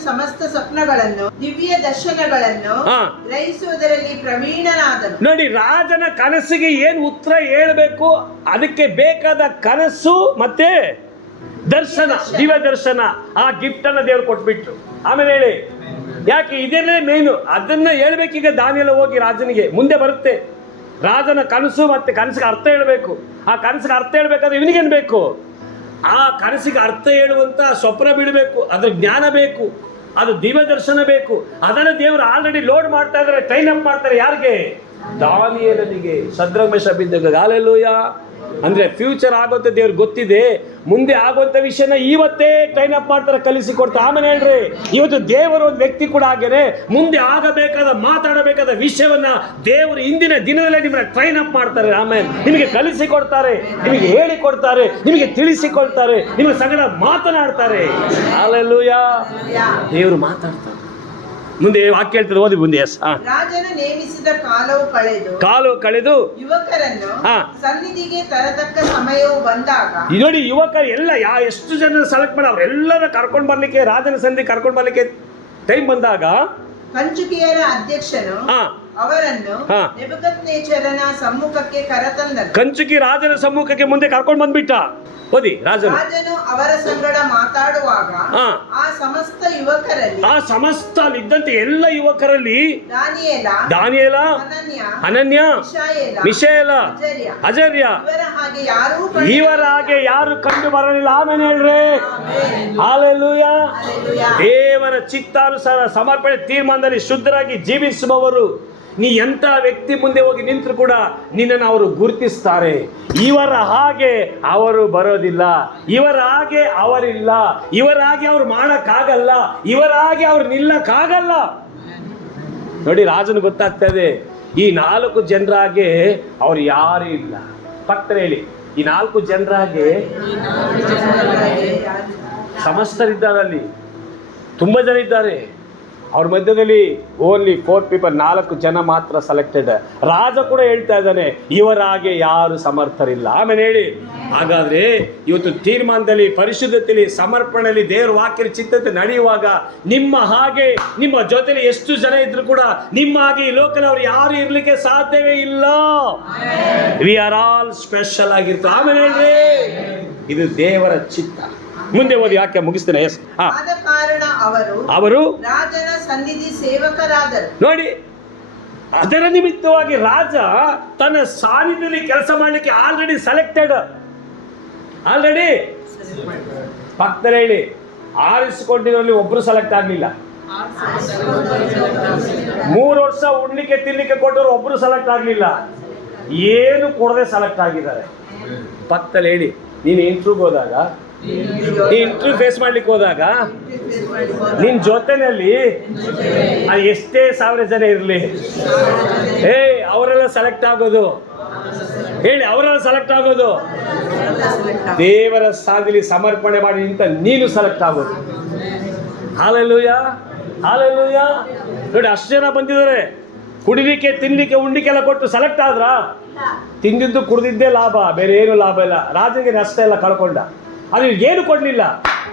ಸಮಸ್ತ ಸ್ವಪ್ನಗಳನ್ನು, ದಿವ್ಯ ದರ್ಶನಗಳನ್ನು ಗ್ರಹಿಸುವುದರಲ್ಲಿ ಪ್ರವೀಣನಾದನು. ನೋಡಿ, ರಾಜನ ಕನಸಿಗೆ ಏನು ಉತ್ತರ ಹೇಳ್ಬೇಕು, ಅದಕ್ಕೆ ಬೇಕಾದ ಕನಸು ಮತ್ತೆ ದರ್ಶನ, ದಿವ್ಯ ದರ್ಶನ, ಆ ಗಿಫ್ಟ್ ಅನ್ನ ದೇವರು ಕೊಟ್ಬಿಟ್ರು. ಆಮೇಲೆ ಹೇಳಿ, ಯಾಕೆ ಇದನ್ನೇ ಮೇನು, ಅದನ್ನ ಹೇಳ್ಬೇಕೀಗ. ದಾನಿಯೆಲ್ಲ ಹೋಗಿ ರಾಜನಿಗೆ ಮುಂದೆ ಬರುತ್ತೆ. ರಾಜನ ಕನಸು ಮತ್ತೆ ಕನಸಿಗೆ ಅರ್ಥ ಹೇಳಬೇಕು. ಆ ಕನಸಿಗೆ ಅರ್ಥ ಹೇಳ್ಬೇಕಾದ್ರೆ ಇವನಿಗೇನು ಬೇಕು? ಆ ಕನಸಿಗೆ ಅರ್ಥ ಹೇಳುವಂತ ಸ್ವಪ್ನ ಬಿಡಬೇಕು, ಅದ್ರ ಜ್ಞಾನ ಬೇಕು, ಅದು ದಿವ್ಯ ದರ್ಶನ ಬೇಕು. ಅದನ್ನು ದೇವರು ಆಲ್ರೆಡಿ ಲೋಡ್ ಮಾಡ್ತಾ ಇದ್ದಾರೆ, ಟ್ರೈನ್ ಅಪ್ ಮಾಡ್ತಾರೆ. ಯಾರಿಗೆ? ದಾನಿಯೇಲನಿಗೆ, ಶದ್ರಕ್ ಮೇಷಕ್ ಅಬೇದ್ನೆಗೋ. ಹಲ್ಲೆಲೂಯ. ಅಂದ್ರೆ ಫ್ಯೂಚರ್ ಆಗೋಂಥ ದೇವ್ರಿಗೆ ಗೊತ್ತಿದೆ, ಮುಂದೆ ಆಗುವಂಥ ವಿಷಯನ ಇವತ್ತೇ ಟ್ರೈನ್ ಅಪ್ ಮಾಡ್ತಾರೆ, ಕಲಿಸಿ ಕೊಡ್ತಾರೆ. ಆಮೇಲೆ ಹೇಳ್ರಿ, ಇವತ್ತು ದೇವರು ಒಂದು ವ್ಯಕ್ತಿ ಕೂಡ ಹಾಗೇನೆ, ಮುಂದೆ ಆಗಬೇಕಾದ, ಮಾತಾಡಬೇಕಾದ ವಿಷಯವನ್ನ ದೇವರು ಇಂದಿನ ದಿನದಲ್ಲೇ ನಿಮ್ಮನ್ನ ಟ್ರೈನ್ ಅಪ್ ಮಾಡ್ತಾರೆ. ಆಮೇಲೆ ನಿಮಗೆ ಕಲಿಸಿ ಕೊಡ್ತಾರೆ, ನಿಮಗೆ ಹೇಳಿ ಕೊಡ್ತಾರೆ, ನಿಮಗೆ ತಿಳಿಸಿಕೊಳ್ತಾರೆ, ನಿಮ್ಮ ಸಂಗಡ ಮಾತನಾಡ್ತಾರೆ. ಹಲ್ಲೆಲೂಯ. ದೇವರು ಮಾತಾಡ್ತಾರೆ. ಮುಂದೆ ವಾಕ್ಯ ಹೇಳ್ತಾರೆ, ಓದಿ ಮುಂದೆ. ರಾಜನ ನೇಮಿಸಿದ ಕಾಲವು ಕಳೆದು ಯುವಕರನ್ನು ಸನ್ನಿಧಿಗೆ ತರತಕ್ಕ ಸಮಯವು ಬಂದಾಗ, ನೋಡಿ, ಯುವಕರು ಎಲ್ಲ ಎಷ್ಟು ಜನ ಸೆಲೆಕ್ಟ್ ಮಾಡಿ ಅವರೆಲ್ಲರ ಕರ್ಕೊಂಡು ಬರ್ಲಿಕ್ಕೆ, ರಾಜನ ಸನ್ನಿಧಿ ಕರ್ಕೊಂಡು ಬರ್ಲಿಕ್ಕೆ ಟೈಮ್ ಬಂದಾಗ, ಕಂಚುಕಿಯರ ಅಧ್ಯಕ್ಷನು ಅವರನ್ನು ನೆಬೂಕದ್ನೆಚ್ಚರನ ಸಮ್ಮುಖಕ್ಕೆ ಕರೆತಂದನು. ಕಂಚುಕಿ ರಾಜನ ಸಮ್ಮುಖಕ್ಕೆ ಮುಂದೆ ಕರ್ಕೊಂಡು ಬಂದ್ಬಿಟ್ಟ. ಓದಿ. ರಾಜನು ಅವರ ಸಂಗಡ ಮಾತಾಡುವಾಗ ಆ ಸಮಸ್ತ ಯುವಕರಲ್ಲಿ, ಆ ಸಮಸ್ತ ಇದ್ದಂತ ಎಲ್ಲ ಯುವಕರಲ್ಲಿ ದಾನಿಯೇಲ, ಅನನ್ಯ, ಮಿಶಾಯೇಲ, ಅಜರ್ಯ ಇವರ ಹಾಗೆ ಯಾರು ಕಂಡು ಬರಲಿಲ್ಲ. ಆಮೇಲೆ ಹೇಳ್ರಿ, ಹಲ್ಲೆಲೂಯ. ದೇವರ ಚಿತ್ತಾನುಸಾರ ಸಮರ್ಪಣೆ ತೀರ್ಮಾನದಲ್ಲಿ ಶುದ್ಧರಾಗಿ ಜೀವಿಸುವವರು. ನೀ ಎಂಥ ವ್ಯಕ್ತಿ ಮುಂದೆ ಹೋಗಿ ನಿಂತರೂ ಕೂಡ ನಿನ್ನನ್ನು ಅವರು ಗುರುತಿಸ್ತಾರೆ. ಇವರ ಹಾಗೆ ಅವರು ಬರೋದಿಲ್ಲ, ಇವರ ಹಾಗೆ ಅವರಿಲ್ಲ, ಇವರ ಹಾಗೆ ಅವ್ರು ಮಾಡೋಕ್ಕಾಗಲ್ಲ, ಇವರ ಹಾಗೆ ಅವ್ರು ನಿಲ್ಲಕ್ಕಾಗಲ್ಲ. ನೋಡಿ, ರಾಜನು ಗೊತ್ತಾಗ್ತದೆ, ಈ 4 ಜನರ ಹಾಗೆ ಅವ್ರು ಯಾರು ಇಲ್ಲ. ಭಕ್ತರು ಹೇಳಿ, ಈ 4 ಜನರ ಹಾಗೆ ಸಮಸ್ತರಿದ್ದಾರೆ. ಅಲ್ಲಿ ತುಂಬ ಜನ ಇದ್ದಾರೆ. ಅವ್ರ ಮಧ್ಯದಲ್ಲಿ ಓನ್ಲಿ 4 people, 4 ಜನ ಮಾತ್ರ ಸೆಲೆಕ್ಟೆಡ್. ರಾಜ ಕೂಡ ಹೇಳ್ತಾ ಇದ್ದಾನೆ, ಇವರ ಹಾಗೆ ಯಾರು ಸಮರ್ಥರಿಲ್ಲ. ಆಮೇಲೆ ಹೇಳಿ, ಹಾಗಾದ್ರೆ ಇವತ್ತು ತೀರ್ಮಾನದಲ್ಲಿ, ಪರಿಶುದ್ಧತೆಯಲ್ಲಿ, ಸಮರ್ಪಣೆಯಲ್ಲಿ, ದೇವರ ವಾಕ್ಯದ ಚಿತ್ತತೆ ನಡೆಯುವಾಗ ನಿಮ್ಮ ಹಾಗೆ ನಿಮ್ಮ ಜೊತೆಲಿ ಎಷ್ಟು ಜನ ಇದ್ರು ಕೂಡ ನಿಮ್ಮ ಹಾಗೆ ಈ ಲೋಕದವ್ರು ಯಾರು ಇರ್ಲಿಕ್ಕೆ ಸಾಧ್ಯವೇ ಇಲ್ಲ. ವಿ ಆರ್ ಆಲ್ ಸ್ಪೆಷಲ್ ಆಗಿರ್ತಾರೆ. ಆಮೇಲೆ ಹೇಳ್ರಿ, ಇದು ದೇವರ ಚಿತ್ತ. ಮುಂದೆ ಓದಿ, ಯಾಕೆ ಮುಗಿಸ್ತೇನೆ. ಎಸ್, ಆದ ಕಾರಣ ಅವರು ರಾಜನ ಸನ್ನಿಧಿ ಸೇವಕರಾದರು. ನೋಡಿ, ಅದರ ನಿಮಿತ್ತವಾಗಿ ರಾಜ ತನ್ನ ಸಾನ್ನಿಧ್ಯದಲ್ಲಿ ಕೆಲಸ ಮಾಡಲಿಕ್ಕೆ ಆಲ್ರೆಡಿ ಸೆಲೆಕ್ಟೆಡ್. ಆಲ್ರೆಡಿ ಪಕ್ಕದಲ್ಲಿ ಹೇಳಿ, ಆರಿಸಿಕೊಂಡಿರೋಲ್ಲಿ ಒಬ್ರು ಸೆಲೆಕ್ಟ್ ಆಗಲಿಲ್ಲ. 3 ವರ್ಷ ಉಣ್ಲಿಕ್ಕೆ ತಿನ್ಲಿಕ್ಕೆ ಕೊಟ್ಟರು, ಒಬ್ರು ಸೆಲೆಕ್ಟ್ ಆಗಲಿಲ್ಲ. ಏನು ಕೊಡದೆ ಸೆಲೆಕ್ಟ್ ಆಗಿದ್ದಾರೆ. ಪಕ್ಕದಲ್ಲಿ ಹೇಳಿ, ನೀನು ಇಂಟರ್ವ್ಯೂಗೆ ಹೋದಾಗ, ಇಂಟರ್ವ್ಯೂ ಫೇಸ್ ಮಾಡ್ಲಿಕ್ಕೆ ಹೋದಾಗ ನಿನ್ ಜೊತೆನಲ್ಲಿ ಎಷ್ಟೇ 1000 ಜನ ಇರಲಿ, ಅವರೆಲ್ಲ ಸೆಲೆಕ್ಟ್ ಆಗೋದು. ಹೇಳಿ, ಅವರೆಲ್ಲ ಸೆಲೆಕ್ಟ್ ಆಗೋದು. ದೇವರ ಸಾಧಲಿ ಸಮರ್ಪಣೆ ಮಾಡಿ ನಿಂತ ನೀನು ಸೆಲೆಕ್ಟ್ ಆಗೋದು. Hallelujah, hallelujah. ನೋಡಿ, ಅಷ್ಟು ಜನ ಬಂದಿದ್ದಾರೆ, ಕುಡಿಲಿಕ್ಕೆ ತಿನ್ಲಿಕ್ಕೆ ಉಣ್ಲಿಕ್ಕೆಲ್ಲ ಕೊಟ್ಟು ಸೆಲೆಕ್ಟ್ ಆದ್ರ? ತಿಂದಿದ್ದು ಕುಡಿದಿದ್ದೇ ಲಾಭ, ಬೇರೆ ಏನು ಲಾಭ ಇಲ್ಲ. ರಾಜನಿಗೆ ನಷ್ಟ ಎಲ್ಲ ಕಳ್ಕೊಂಡ, ಅದು ಏನು ಕೊಡಲಿಲ್ಲ.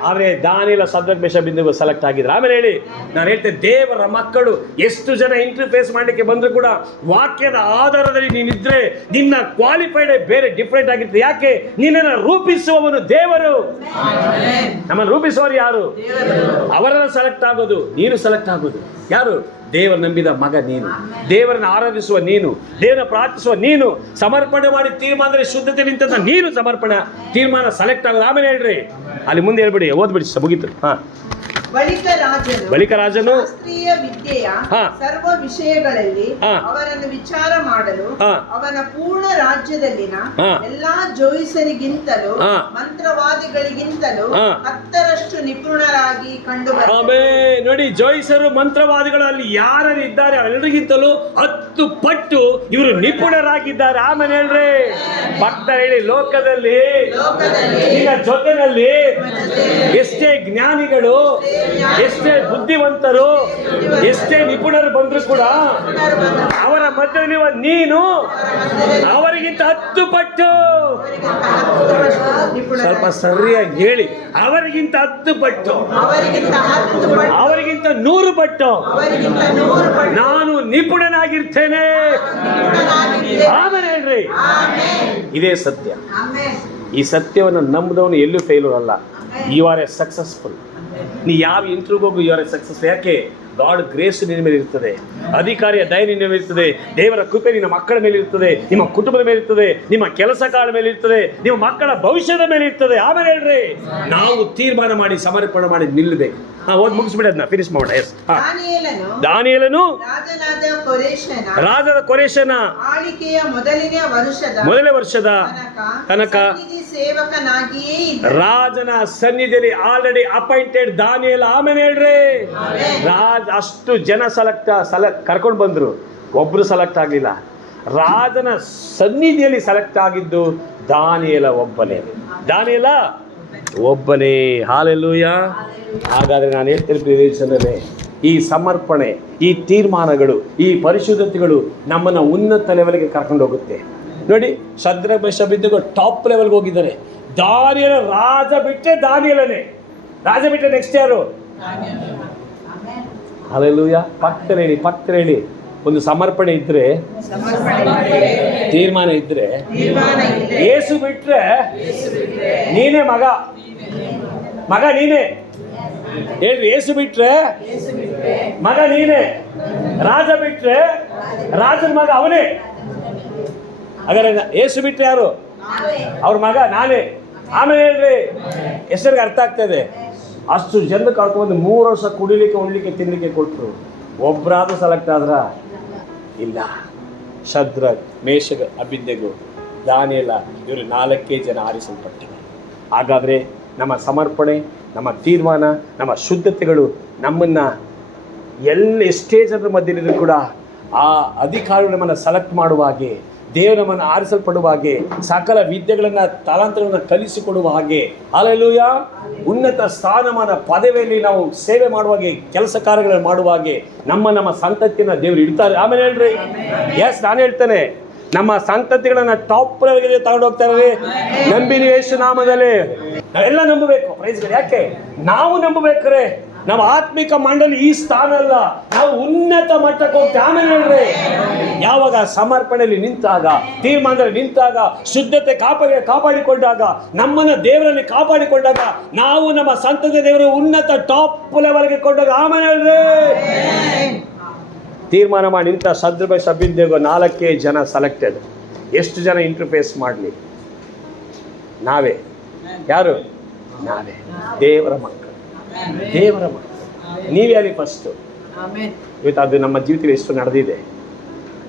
ಆದರೆ ದಾನಿಯೇಲ, ಶದ್ರಕ್, ಮೇಷಕ್, ಅಬೇದ್ನೆಗೋ ಸೆಲೆಕ್ಟ್ ಆಗಿದ್ರು. ಆಮೇಲೆ ಹೇಳಿ, ನಾನು ಹೇಳ್ತೇನೆ, ದೇವರ ಮಕ್ಕಳು ಎಷ್ಟು ಜನ ಇಂಟರ್ವ್ಯೂ ಫೇಸ್ ಮಾಡಲಿಕ್ಕೆ ಬಂದರೂ ಕೂಡ ವಾಕ್ಯದ ಆಧಾರದಲ್ಲಿ ನೀನಿದ್ರೆ ನಿನ್ನ ಕ್ವಾಲಿಫೈಡ್ ಬೇರೆ ಡಿಫ್ರೆಂಟ್ ಆಗಿರ್ತದೆ. ಯಾಕೆ? ನಿನ್ನನ್ನು ರೂಪಿಸುವವನು ದೇವರು. ನಮ್ಮನ್ನು ರೂಪಿಸುವವರು ಯಾರು? ಅವರೆಲ್ಲ ಸೆಲೆಕ್ಟ್ ಆಗೋದು, ನೀನು ಸೆಲೆಕ್ಟ್ ಆಗೋದು. ಯಾರು? ದೇವರು ನಂಬಿದ ಮಗ ನೀನು, ದೇವರನ್ನು ಆರಾಧಿಸುವ ನೀನು, ದೇವರನ್ನ ಪ್ರಾರ್ಥಿಸುವ ನೀನು, ಸಮರ್ಪಣೆ ಮಾಡಿ ತೀರ್ಮಾನದಲ್ಲಿ ಶುದ್ಧತೆ ನಿಂತ ನೀನು ಸಮರ್ಪಣೆ ತೀರ್ಮಾನ ಸೆಲೆಕ್ಟ್ ಆಗೋದು. ಆಮೇಲೆ ಹೇಳ್ರಿ, ಅಲ್ಲಿ ಮುಂದೆ ಹೇಳ್ಬಿಡಿ, ಓದ್ಬಿಡಿ, ಮುಗೀತು. ಬಳಿಕ ರಾಜನು ಶಾಸ್ತ್ರೀಯ ವಿದ್ಯೆಯ ಸರ್ವ ವಿಷಯಗಳಲ್ಲಿ ಅವರನ್ನು ವಿಚಾರ ಮಾಡಲು ಅವನ ಪೂರ್ಣ ರಾಜ್ಯದಲ್ಲಿನ ಎಲ್ಲಾ ಜೋಯಿಸರಿಗಿಂತಲೂ ಮಂತ್ರವಾದಿಗಳಿಗಿಂತಲೂ 10ರಷ್ಟು ನಿಪುಣರಾಗಿ ಕಂಡು ಬಂದರು. ನೋಡಿ, ಜೋಯಿಸರು, ಮಂತ್ರವಾದಿಗಳು ಅಲ್ಲಿ ಯಾರು ಇದ್ದಾರೆ ಅವರೆಲ್ಲರಿಗಿಂತಲೂ 10 ಪಟ್ಟು ಇವರು ನಿಪುಣರಾಗಿದ್ದಾರೆ. ಆಮೇಲೆ ಹೇಳ್ರಿ, ಭಕ್ತ ಹೇಳಿ, ಲೋಕದಲ್ಲಿ ನಿನ್ನ ಜೊತೆನಲ್ಲಿ ಎಷ್ಟೇ ಜ್ಞಾನಿಗಳು, ಎಷ್ಟೇ ಬುದ್ಧಿವಂತರು, ಎಷ್ಟೇ ನಿಪುಣರು ಬಂದ್ರು ಕೂಡ ಅವರ ಮಧ್ಯದಲ್ಲಿ ನೀನು ಅವರಿಗಿಂತ 10 ಪಟ್ಟು. ಸ್ವಲ್ಪ ಸರಿಯಾಗಿ ಹೇಳಿ, ಅವರಿಗಿಂತ 10 ಪಟ್ಟು, ಅವರಿಗಿಂತ 100 ಪಟ್ಟು ನಾನು ನಿಪುಣನಾಗಿರ್ತೇನೆ. ಆಮೇಲೆ ಹೇಳ್ರಿ, ಇದೇ ಸತ್ಯ. ಈ ಸತ್ಯವನ್ನು ನಂಬಿದವನು ಎಲ್ಲೂ ಫೇಲ್ಯೂರ್ ಅಲ್ಲ. You are a successful. ನೀ ಯಾವ ಇಂಟರ್ವ್ಯೂಗೆ ಹೋಗು, ಯು ಆರ್ ಎ ಸಕ್ಸಸ್ಫುಲ್. ಯಾಕೆ? ಗಾಡ್ ಗ್ರೇಸ್ ನಿನ್ನ ಮೇಲೆ ಇರ್ತದೆ, ಅಧಿಕಾರಿಯ ದಯ ನಿನ್ನ ಮೇಲೆ ಇರ್ತದೆ, ದೇವರ ಕೃಪೆ ನಿನ್ನ ಮಕ್ಕಳ ಮೇಲೆ ಇರ್ತದೆ, ನಿಮ್ಮ ಕುಟುಂಬದ ಮೇಲೆ ಇರ್ತದೆ, ನಿಮ್ಮ ಕೆಲಸ ಕಾಲ ಮೇಲೆ ಇರ್ತದೆ, ನಿಮ್ಮ ಮಕ್ಕಳ ಭವಿಷ್ಯದ ಮೇಲೆ ಇರ್ತದೆ. ಆಮೇಲೆ ಹೇಳ್ರಿ, ನಾವು ತೀರ್ಮಾನ ಮಾಡಿ ಸಮರ್ಪಣೆ ಮಾಡಿ ನಿಲ್ಲಬೇಕು. ಓದ್ ಮುಗಿಸ್ಬಿಡಿ, ಅದನ್ನ ಫಿನಿಶ್ ಮಾಡೋಣ. ಎಸ್, ದಾನಿಯೇಲನು ರಾಜದ ಕೊರೇಶನ ಆಳಿಕೆಯ ಮೊದಲನೇ ವರ್ಷದ ತನಕ ರಾಜನ ಸನ್ನಿಧಿಯಲ್ಲಿ ಆಲ್ರೆಡಿ ಅಪಾಯಿಂಟೆಡ್ ದಾನಿಯೇಲ. ಆಮೇಲೆ ಹೇಳ್ರಿ, ರಾಜ ಅಷ್ಟು ಜನ ಸೆಲೆಕ್ಟ್ ಕರ್ಕೊಂಡು ಬಂದ್ರು, ಒಬ್ರು ಸೆಲೆಕ್ಟ್ ಆಗಲಿಲ್ಲ. ರಾಜನ ಸನ್ನಿಧಿಯಲ್ಲಿ ಸೆಲೆಕ್ಟ್ ಆಗಿದ್ದು ದಾನಿಯೇಲ ಒಬ್ಬನೇ. ದಾನಿಯೇಲ ಒಬ್ಬನೇ. ಹಾಲೆಲೂಯಾ. ಹಾಗಾದ್ರೆ ನಾನು ಹೇಳ್ತೇನೆ ಪ್ರಿಯರೇ, ಈ ಸಮರ್ಪಣೆ, ಈ ತೀರ್ಮಾನಗಳು, ಈ ಪರಿಶುದ್ಧತೆಗಳು ನಮ್ಮನ್ನು ಉನ್ನತ ಲೆವೆಲ್ಗೆ ಕರ್ಕೊಂಡು ಹೋಗುತ್ತೆ. ನೋಡಿ, ಶದ್ರಕ್, ಮೇಷಕ್, ಅಬೇದ್ನೆಗೋ ಟಾಪ್ ಲೆವೆಲ್ಗೆ ಹೋಗಿದ್ದಾರೆ. ದಾನಿಯೇಲ ರಾಜ ಬಿಟ್ಟರೆ ದಾನಿಯೇಲನೇ. ರಾಜ ಬಿಟ್ಟರೆ ನೆಕ್ಸ್ಟ್ ಯಾರು? ಹಾಲೆಲೂಯಾ. ಪಕ್ಕದ ಹೇಳಿ, ಒಂದು ಸಮರ್ಪಣೆ ಇದ್ರೆ, ತೀರ್ಮಾನ ಇದ್ರೆ, ಯೇಸು ಬಿಟ್ರೆ ನೀನೇ ಮಗ ನೀನೇ. ಹೇಳ್ರಿ, ಯೇಸು ಬಿಟ್ರೆ ಮಗ ನೀನೇ, ರಾಜ ಬಿಟ್ರೆ ರಾಜನ ಮಗ ಅವನೇ. ಹಾಗಾದ್ರೆ ಯೇಸು ಬಿಟ್ರೆ ಯಾರು? ಅವ್ರ ಮಗ ನಾನೇ. ಆಮೇಲೆ ಹೇಳ್ರಿ, ಹೆಸರಿಗೆ ಅರ್ಥ ಆಗ್ತದೆ. ಅಷ್ಟು ಜನ ಕರ್ಕೊಂಡು 3 ವರ್ಷ ಕುಡಿಲಿಕ್ಕೆ, ಉಣ್ಲಿಕ್ಕೆ, ತಿನ್ಲಿಕ್ಕೆ ಕೊಟ್ಟರು, ಒಬ್ಬರಾದ್ರೂ ಸೆಲೆಕ್ಟ್ ಆದ್ರ? ಇಲ್ಲ. ಶದ್ರಕ್, ಮೇಷಕ್, ಅಬೇದ್ನೆಗೋ, ದಾನಿಯೇಲ, ಇವರು 4 ಜನ ಆರಿಸಲ್ಪಟ್ಟಿದ್ದಾರೆ. ಹಾಗಾದರೆ ನಮ್ಮ ಸಮರ್ಪಣೆ, ನಮ್ಮ ತೀರ್ಮಾನ, ನಮ್ಮ ಶುದ್ಧತೆಗಳು ನಮ್ಮನ್ನು ಎಷ್ಟೇ ಜನರ ಮಧ್ಯೆಯಲ್ಲಿದ್ದರೂ ಕೂಡ ಆ ಅಧಿಕಾರಿಗಳು ನಮ್ಮನ್ನು ಸೆಲೆಕ್ಟ್ ಮಾಡುವ ಹಾಗೆ ದೇವರು ನಮ್ಮನ್ನು ಆರಿಸಲ್ಪಡುವ ಹಾಗೆ, ಸಕಲ ವಿದ್ಯೆಗಳನ್ನು ತಲಾಂತರಗಳನ್ನು ಕಲಿಸಿಕೊಡುವ ಹಾಗೆ, ಹಲ್ಲೆಲೂಯ, ಉನ್ನತ ಸ್ಥಾನಮಾನ ಪದವಿಯಲ್ಲಿ ನಾವು ಸೇವೆ ಮಾಡುವಾಗೆ, ಕೆಲಸ ಕಾರ್ಯಗಳನ್ನು ಮಾಡುವ ಹಾಗೆ ನಮ್ಮ ಸಂತತಿಯನ್ನು ದೇವರು ಇಡ್ತಾರೆ. ಆಮೇಲೆ ಹೇಳ್ರಿ, ಎಸ್, ನಾನು ಹೇಳ್ತೇನೆ, ನಮ್ಮ ಸಂತತಿಗಳನ್ನ ಟಾಪ್ ಲೆವೆಲ್ಗೆ ತಗೊಂಡು ಹೋಗ್ತಾರೆ. ನಂಬಿನಿ ಯೇಸು ನಾಮದಲ್ಲಿ ನಾವೆಲ್ಲ ನಂಬಬೇಕು. Praise God. ಯಾಕೆ ನಾವು ನಂಬಬೇಕ್ರೆ? ನಮ್ಮ ಆತ್ಮಿಕ ಮಂಡಳಿ ಈ ಸ್ಥಾನ ಅಲ್ಲ, ನಾವು ಉನ್ನತ ಮಟ್ಟಕ್ಕೆ ಹೋಗ್ತೇವೆ. ಆಮೇಲೆ ಹೇಳ್ರಿ, ಯಾವಾಗ ಸಮರ್ಪಣೆಯಲ್ಲಿ ನಿಂತಾಗ, ತೀರ್ಮಾನದಲ್ಲಿ ನಿಂತಾಗ, ಶುದ್ಧತೆ ಕಾಪಾಡಿಕೊಂಡಾಗ, ನಮ್ಮನ್ನ ದೇವರಲ್ಲಿ ಕಾಪಾಡಿಕೊಂಡಾಗ, ನಾವು ನಮ್ಮ ಸಂತತಿ ದೇವರು ಉನ್ನತ ಟಾಪ್ ಲೆವೆಲ್ಗೆ ಕೊಂಡಾಗ, ಆಮೇಲೆ ಹೇಳ್ರಿ, ತೀರ್ಮಾನ ಮಾಡಿ ನಿಂತ ಸದ್ರಭ ಸಬ್ಬಿದ್ದೇಗೋ 4 ಜನ ಸೆಲೆಕ್ಟೆಡ್. ಎಷ್ಟು ಜನ ಇಂಟರ್ಫೇಸ್ ಮಾಡಲಿ? ನಾವೇ. ಯಾರು? ನಾವೇ, ದೇವರ ಮಕ್ಕಳು. ದೇವರ ಮಕ್ಕಳು ನೀವೇ ಅಲ್ಲಿ ಫಸ್ಟು. ಇವತ್ತು ಅದು ನಮ್ಮ ಜೀವಿತದಲ್ಲಿ ಎಷ್ಟು ನಡೆದಿದೆ.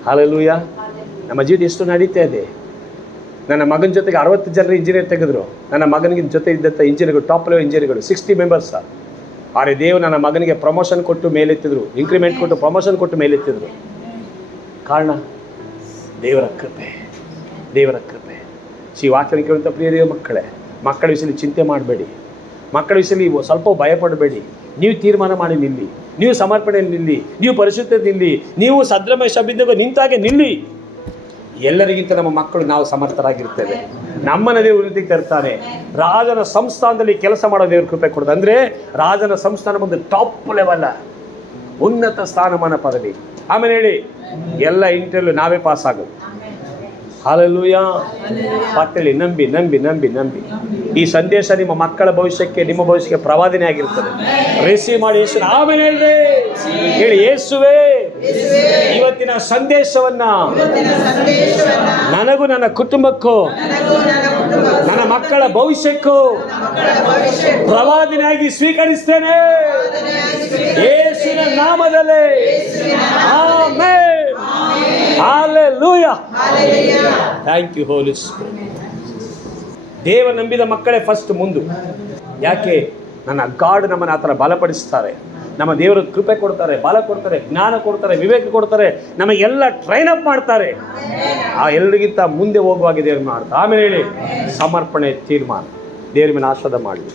ಹಲ್ಲೆಲೂಯಾ. ನಮ್ಮ ಜೀವಿತ ಎಷ್ಟು ನಡೀತಾ ಇದೆ. ನನ್ನ ಮಗನ ಜೊತೆಗೆ 60 ಜನರು ಇಂಜಿನಿಯರ್ ತೆಗೆದ್ರು. ನನ್ನ ಮಗನಿಗೆ ಜೊತೆ ಇದ್ದಂಥ ಇಂಜಿನಿಯರ್ಗಳು, ಟಾಪ್ ಲೆವೆಲ್ ಇಂಜಿನಿಯರ್ಗಳು 60 ಮೆಂಬರ್ಸ್. ಆದರೆ ದೇವರು ನನ್ನ ಮಗನಿಗೆ ಪ್ರಮೋಷನ್ ಕೊಟ್ಟು ಮೇಲೆತ್ತಿದ್ರು, ಇಂಕ್ರಿಮೆಂಟ್ ಕೊಟ್ಟು ಪ್ರಮೋಷನ್ ಕೊಟ್ಟು ಮೇಲೆತ್ತಿದ್ರು. ಕಾರಣ ದೇವರ ಕೃಪೆ, ದೇವರ ಕೃಪೆ. ವಾಕ್ಯನ ಕೇಳುವಂಥ ಪ್ರಿಯ ದೇವ ಮಕ್ಕಳೇ, ಮಕ್ಕಳ ವಿಷಯದಲ್ಲಿ ಚಿಂತೆ ಮಾಡಬೇಡಿ. ಮಕ್ಕಳ ವಿಷಯದಲ್ಲಿ ಸ್ವಲ್ಪ ಭಯಪಡಬೇಡಿ. ನೀವು ತೀರ್ಮಾನ ಮಾಡಿ ನಿಲ್ಲಿ, ನೀವು ಸಮರ್ಪಣೆಯಲ್ಲಿ ನಿಲ್ಲಿ, ನೀವು ಪರಿಶುದ್ಧತೆ ನಿಲ್ಲಿ, ನೀವು ಸದ್ರಮಯ ಶಬ್ದಕ್ಕೆ ನಿಂತಾಗೆ ನಿಲ್ಲಿ. ಎಲ್ಲರಿಗಿಂತ ನಮ್ಮ ಮಕ್ಕಳು ನಾವು ಸಮರ್ಥರಾಗಿರ್ತೇವೆ. ನಮ್ಮನ್ನ ದೇವರು ಉನ್ನತಿಗೆ ತರ್ತಾನೆ. ರಾಜನ ಸಂಸ್ಥಾನದಲ್ಲಿ ಕೆಲಸ ಮಾಡೋ ದೇವ್ರ ಕೃಪೆ ಕೊಡೋದು. ಅಂದರೆ ರಾಜನ ಸಂಸ್ಥಾನ ಒಂದು ಟಾಪ್ ಲೆವೆಲ್, ಉನ್ನತ ಸ್ಥಾನಮಾನ ಪದವಿ. ಆಮೇಲೆ ಹೇಳಿ, ಎಲ್ಲ ಇಂಟರ್ವ್ಯೂ ನಾವೇ ಪಾಸ್ ಆಗೋದು. ಹಲ್ಲೆಲೂಯಾ. ಮಕ್ಕಳಿ ನಂಬಿ ನಂಬಿ ನಂಬಿ ನಂಬಿ ಈ ಸಂದೇಶ ನಿಮ್ಮ ಮಕ್ಕಳ ಭವಿಷ್ಯಕ್ಕೆ, ನಿಮ್ಮ ಭವಿಷ್ಯಕ್ಕೆ ಪ್ರವಾದನೆ ಆಗಿರ್ತದೆ. ರಿಸೀವ್ ಮಾಡಿ ಯೇಸು. ಆಮೇಲೆ ಹೇಳಿ, ಯೇಸುವೇ, ಇವತ್ತಿನ ಸಂದೇಶವನ್ನ ನನಗೂ ನನ್ನ ಕುಟುಂಬಕ್ಕೂ ನನ್ನ ಮಕ್ಕಳ ಭವಿಷ್ಯಕ್ಕೂ ಪ್ರವಾದನೆಯಾಗಿ ಸ್ವೀಕರಿಸ್ತೇನೆ, ಯೇಸುವಿನ ನಾಮದಲ್ಲಿ. Amen. Hallelujah. Thank you Holy Spirit. ದೇವ ನಂಬಿದ ಮಕ್ಕಳೇ ಫಸ್ಟ್ ಮುಂದು. ಯಾಕೆ? ನನ್ನ ಗಾಡ್ ನಮ್ಮನ್ನು ಆ ಥರ ಬಲಪಡಿಸ್ತಾರೆ. ನಮ್ಮ ದೇವರು ಕೃಪೆ ಕೊಡ್ತಾರೆ, ಬಲ ಕೊಡ್ತಾರೆ, ಜ್ಞಾನ ಕೊಡ್ತಾರೆ, ವಿವೇಕ ಕೊಡ್ತಾರೆ, ನಮಗೆಲ್ಲ ಟ್ರೈನ್ ಅಪ್ ಮಾಡ್ತಾರೆ. ಆ ಎಲ್ಲರಿಗಿಂತ ಮುಂದೆ ಹೋಗುವಾಗೆ ದೇವ್ರು ಮಾಡ್ತಾರೆ. ಆಮೇಲೆ ಹೇಳಿ, ಸಮರ್ಪಣೆ ತೀರ್ಮಾನ. ದೇವ್ರ ಮೇಲೆ ಆಶೀರ್ವಾದ ಮಾಡಲಿ.